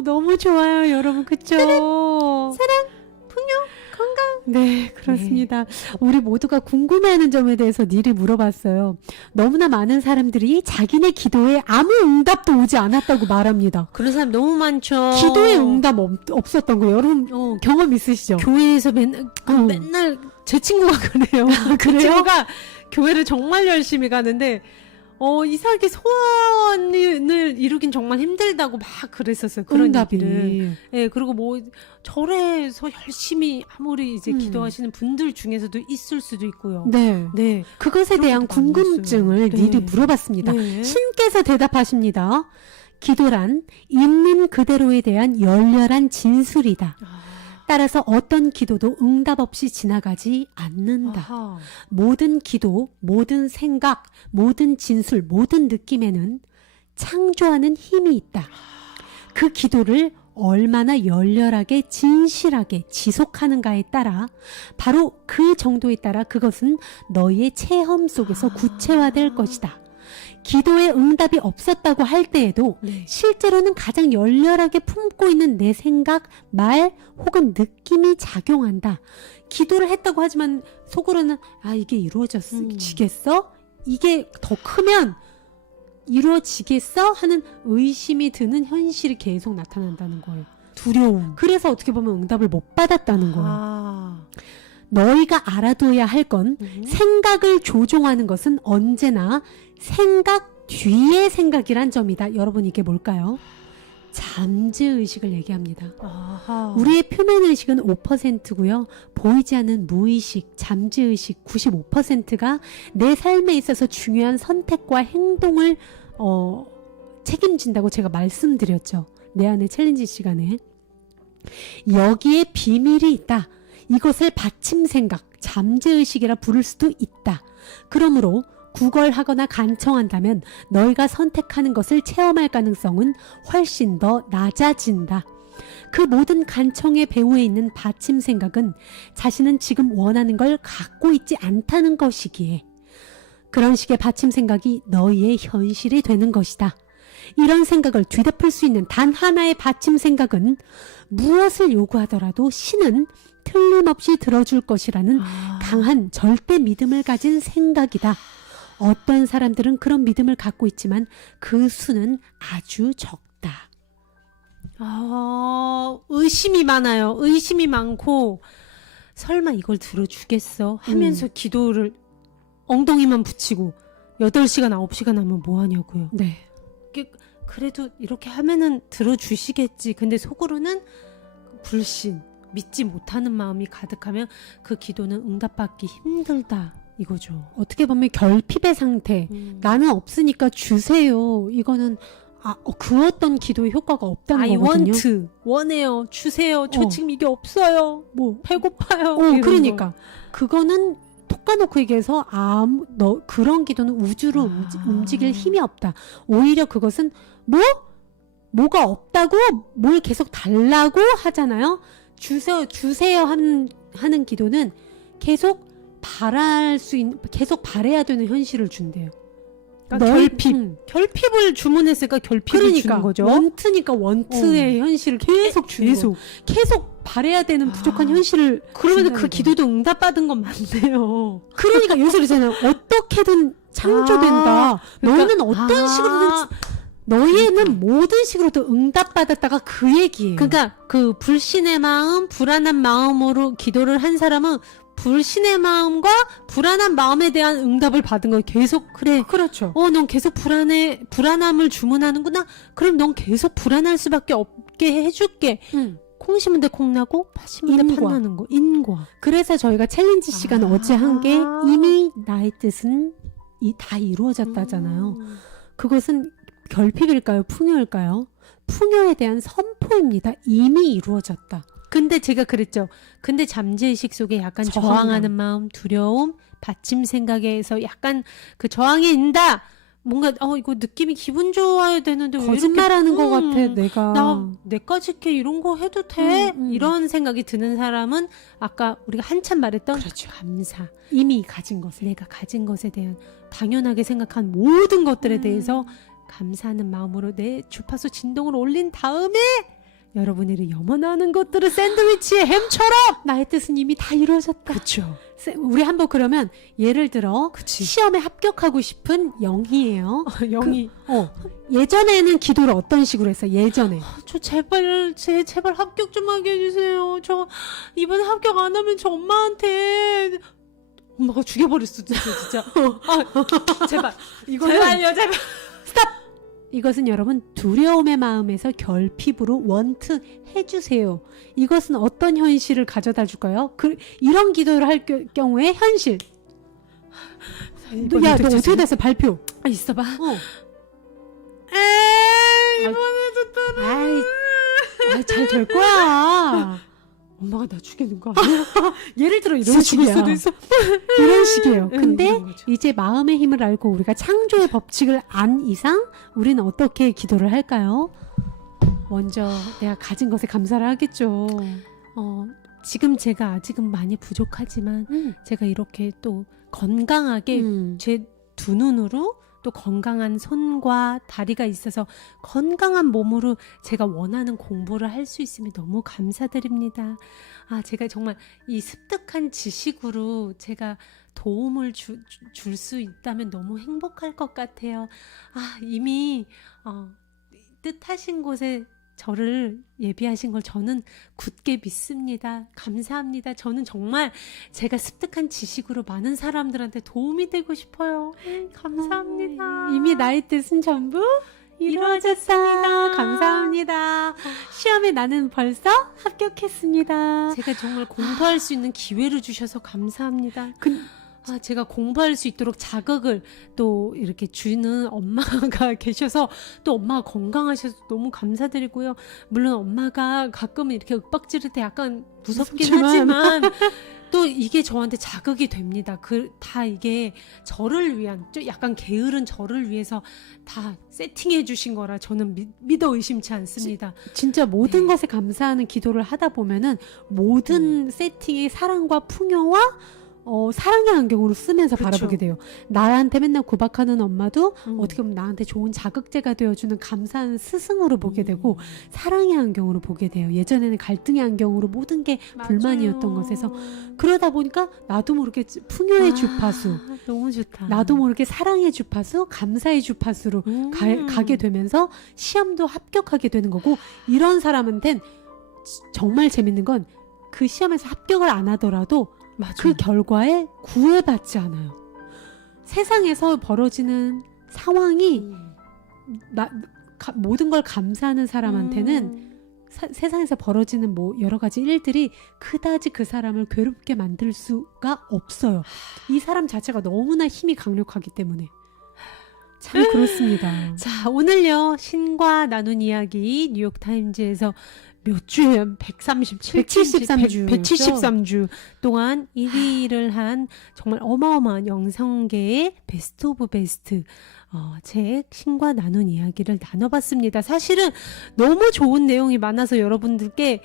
너무 좋아요, 여러분. 그쵸? 사랑, 풍요, 건강. 네, 그렇습니다. 우리 모두가 궁금해하는 점에 대해서 니를 물어봤어요. 너무나 많은 사람들이 자기네 기도에 아무 응답도 오지 않았다고 말합니다. 그런 사람 너무 많죠. 기도에 응답 없었던 거 여러분 경험 있으시죠? 교회에서 맨날 제 친구가 그래요. 그 친구가 교회를 정말 열심히 가는데 이상하게 소원을 이루긴 정말 힘들다고 막 그랬었어요. 그런 얘기를. 응답이. 예, 그리고 뭐 절에서 열심히 아무리 이제 기도하시는 분들 중에서도 있을 수도 있고요. 네. 네. 그것에 대한 그런 것도 많이 궁금증을 있어요. 미리 네. 물어봤습니다. 네. 신께서 대답하십니다. 기도란 있는 그대로에 대한 열렬한 진술이다. 따라서 어떤 기도도 응답 없이 지나가지 않는다. 아하. 모든 기도, 모든 생각, 모든 진술, 모든 느낌에는 창조하는 힘이 있다. 그 기도를 얼마나 열렬하게 진실하게 지속하는가에 따라 바로 그 정도에 따라 그것은 너희의 체험 속에서 구체화될 것이다. 기도에 응답이 없었다고 할 때에도 네. 실제로는 가장 열렬하게 품고 있는 내 생각, 말 혹은 느낌이 작용한다. 기도를 했다고 하지만 속으로는 이게 이루어지겠어? 이게 더 크면 이루어지겠어? 하는 의심이 드는 현실이 계속 나타난다는 거예요. 두려움. 그래서 어떻게 보면 응답을 못 받았다는 거예요. 아. 너희가 알아둬야 할 건 생각을 조종하는 것은 언제나 생각 뒤의 생각이란 점이다. 여러분 이게 뭘까요? 잠재의식을 얘기합니다. 아하. 우리의 표면의식은 5%고요. 보이지 않는 무의식, 잠재의식 95%가 내 삶에 있어서 중요한 선택과 행동을 책임진다고 제가 말씀드렸죠. 내 안의 챌린지 시간에. 여기에 비밀이 있다. 이것을 받침 생각, 잠재의식이라 부를 수도 있다. 그러므로 구걸하거나 간청한다면 너희가 선택하는 것을 체험할 가능성은 훨씬 더 낮아진다. 그 모든 간청의 배후에 있는 받침 생각은 자신은 지금 원하는 걸 갖고 있지 않다는 것이기에 그런 식의 받침 생각이 너희의 현실이 되는 것이다. 이런 생각을 뒤덮을 수 있는 단 하나의 받침 생각은 무엇을 요구하더라도 신은 틀림없이 들어줄 것이라는 강한 절대 믿음을 가진 생각이다. 어떤 사람들은 그런 믿음을 갖고 있지만 그 수는 아주 적다. 의심이 많아요. 의심이 많고 설마 이걸 들어주겠어 하면서 기도를 엉덩이만 붙이고 8시간 9시간 하면 뭐 하냐고요. 네. 그래도 이렇게 하면은 들어주시겠지. 근데 속으로는 불신, 믿지 못하는 마음이 가득하면 그 기도는 응답받기 힘들다 이거죠. 어떻게 보면 결핍의 상태. 나는 없으니까 주세요. 이거는 그 어떤 기도의 효과가 없다는 I 거거든요. want, 원해요, 주세요. 저 지금 이게 없어요. 뭐 배고파요. 그러니까 그거는 톡 까놓고 얘기해서 그런 기도는 우주로 움직일 힘이 없다. 오히려 그것은 뭐가 없다고 뭘 계속 달라고 하잖아요. 주세요 하는 기도는 계속 계속 바래야 되는 현실을 준대요. 그러니까 결핍을 주문했으니까 결핍을 주는 거죠. 원트니까 원트의 현실을 계속 주는 거예요. 계속 바래야 되는 부족한 현실을 그러면 그 기도도 응답받은 건 맞네요. 그러니까 요새 그러잖아요. 어떻게든 창조된다. 너희는 어떤 식으로든 너희는 모든 식으로도 응답받았다가 그 얘기예요. 그러니까 그 불신의 마음, 불안한 마음으로 기도를 한 사람은 불신의 마음과 불안한 마음에 대한 응답을 받은 거예요. 계속 그래. 그렇죠. 넌 계속 불안함을 주문하는구나. 그럼 넌 계속 불안할 수밖에 없게 해줄게. 콩 심은 데 콩 나고 팥 심은 데 팥 인과. 나는 거. 인과. 그래서 저희가 챌린지 시간 어제 한 게 이미 나의 뜻은 다 이루어졌다잖아요. 그것은 결핍일까요? 풍요일까요? 풍요에 대한 선포입니다. 이미 이루어졌다. 근데 제가 그랬죠. 근데 잠재의식 속에 약간 저항하는 마음, 두려움, 받침 생각에서 약간 그 저항이 있다. 뭔가 이거 느낌이 기분 좋아야 되는데 왜 거짓말하는 이렇게, 것 같아. 내가 나 내까지 이렇게 이런 거 해도 돼? 이런 생각이 드는 사람은 아까 우리가 한참 말했던 그렇죠. 감사. 이미 가진 것을 내가 가진 것에 대한 당연하게 생각한 모든 것들에 대해서 감사하는 마음으로 내 주파수 진동을 올린 다음에 여러분이 염원하는 것들을 샌드위치의 햄처럼 나의 뜻은 이미 다 이루어졌다. 그렇죠. 우리 한번 그러면 예를 들어 그치. 시험에 합격하고 싶은 영희예요. 영희. 예전에는 기도를 어떤 식으로 했어요? 예전에. 저 제발 합격 좀 하게 해주세요. 저 이번에 합격 안 하면 저 엄마한테 엄마가 죽여버릴 수도 있어 진짜. 제발 이거는 제발요 제발. 이것은 여러분 두려움의 마음에서 결핍으로 원트 해주세요. 이것은 어떤 현실을 가져다 줄까요? 이런 기도를 할 경우에 현실. 야, 너 어떻게 됐어? 발표. 있어봐. 아이, 잘 될 거야. 엄마가 나 죽이는 거 아니야? 예를 들어 이런 진짜 죽을 식이야. 수도 있어. 이런 식이에요. 근데 이런 거죠. 이제 마음의 힘을 알고 우리가 창조의 법칙을 안 이상 우리는 어떻게 기도를 할까요? 먼저 내가 가진 것에 감사를 하겠죠. 지금 제가 아직은 많이 부족하지만 제가 이렇게 또 건강하게 제 두 눈으로 또 건강한 손과 다리가 있어서 건강한 몸으로 제가 원하는 공부를 할 수 있음에 너무 감사드립니다. 제가 정말 이 습득한 지식으로 제가 도움을 줄 수 있다면 너무 행복할 것 같아요. 이미 뜻하신 곳에 저를 예비하신 걸 저는 굳게 믿습니다. 감사합니다. 저는 정말 제가 습득한 지식으로 많은 사람들한테 도움이 되고 싶어요. 감사합니다. 이미 나의 뜻은 전부 이루어졌습니다. 감사합니다. 시험에 나는 벌써 합격했습니다. 제가 정말 공부할 수 있는 기회를 주셔서 감사합니다. 제가 공부할 수 있도록 자극을 또 이렇게 주는 엄마가 계셔서 또 엄마가 건강하셔서 너무 감사드리고요. 물론 엄마가 가끔 이렇게 윽박지를 때 약간 무섭긴 하지만 또 이게 저한테 자극이 됩니다. 다 이게 저를 위한, 좀 약간 게으른 저를 위해서 다 세팅해 주신 거라 저는 믿어 의심치 않습니다. 진짜 모든 것에 감사하는 기도를 하다 보면은 모든 세팅의 사랑과 풍요와 사랑의 안경으로 쓰면서 그렇죠. 바라보게 돼요. 나한테 맨날 구박하는 엄마도 어떻게 보면 나한테 좋은 자극제가 되어주는 감사한 스승으로 보게 되고 사랑의 안경으로 보게 돼요. 예전에는 갈등의 안경으로 모든 게 불만이었던 것에서 그러다 보니까 나도 모르게 풍요의 주파수, 너무 좋다. 나도 모르게 사랑의 주파수, 감사의 주파수로 가게 되면서 시험도 합격하게 되는 거고 이런 사람한텐 정말 재밌는 건 그 시험에서 합격을 안 하더라도 그 결과에 구애받지 않아요. 세상에서 벌어지는 상황이 모든 걸 감사하는 사람한테는 세상에서 벌어지는 여러 가지 일들이 그다지 그 사람을 괴롭게 만들 수가 없어요. 이 사람 자체가 너무나 힘이 강력하기 때문에. 참 그렇습니다. 자, 오늘요 신과 나눈 이야기 뉴욕타임즈에서 몇 주예요? 173주. 173주 동안 1위를 한 정말 어마어마한 영성계의 베스트 오브 베스트 책 신과 나눈 이야기를 나눠봤습니다. 사실은 너무 좋은 내용이 많아서 여러분들께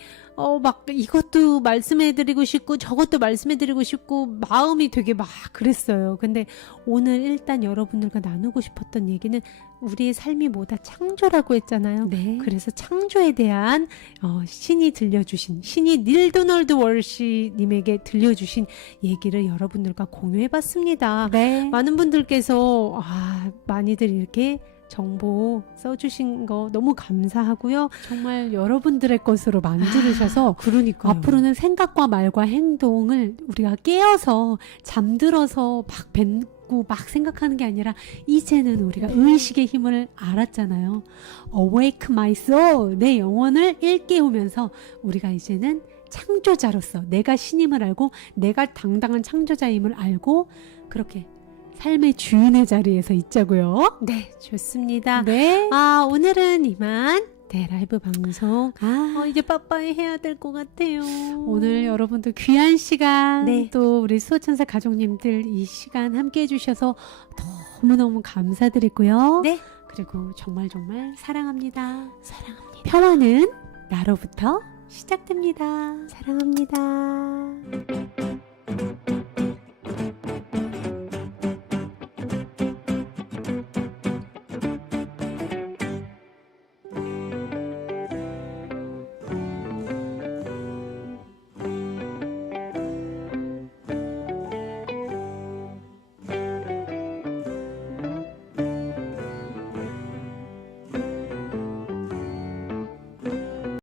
막 이것도 말씀해드리고 싶고 저것도 말씀해드리고 싶고 마음이 되게 막 그랬어요. 근데 오늘 일단 여러분들과 나누고 싶었던 얘기는 우리의 삶이 뭐다 창조라고 했잖아요. 네. 그래서 창조에 대한 신이 닐 도널드 월시 님에게 들려주신 얘기를 여러분들과 공유해봤습니다. 네. 많은 분들께서 많이들 이렇게 정보 써주신 거 너무 감사하고요. 정말 여러분들의 것으로 만들으셔서 그러니까요. 앞으로는 생각과 말과 행동을 우리가 깨어서 잠들어서 막 뱉고 막 생각하는 게 아니라 이제는 우리가 의식의 힘을 알았잖아요. Awake my soul, 내 영혼을 일깨우면서 우리가 이제는 창조자로서 내가 신임을 알고 내가 당당한 창조자임을 알고 그렇게 삶의 주인의 자리에서 있자고요. 네, 좋습니다. 네. 오늘은 이만 라이브 방송 이제 빠빠이 해야 될 것 같아요. 오늘 여러분들 귀한 시간 네. 또 우리 수호천사 가족님들 이 시간 함께 해주셔서 너무너무 감사드리고요. 네. 그리고 정말 사랑합니다. 사랑합니다. 평화는 나로부터 시작됩니다. 사랑합니다.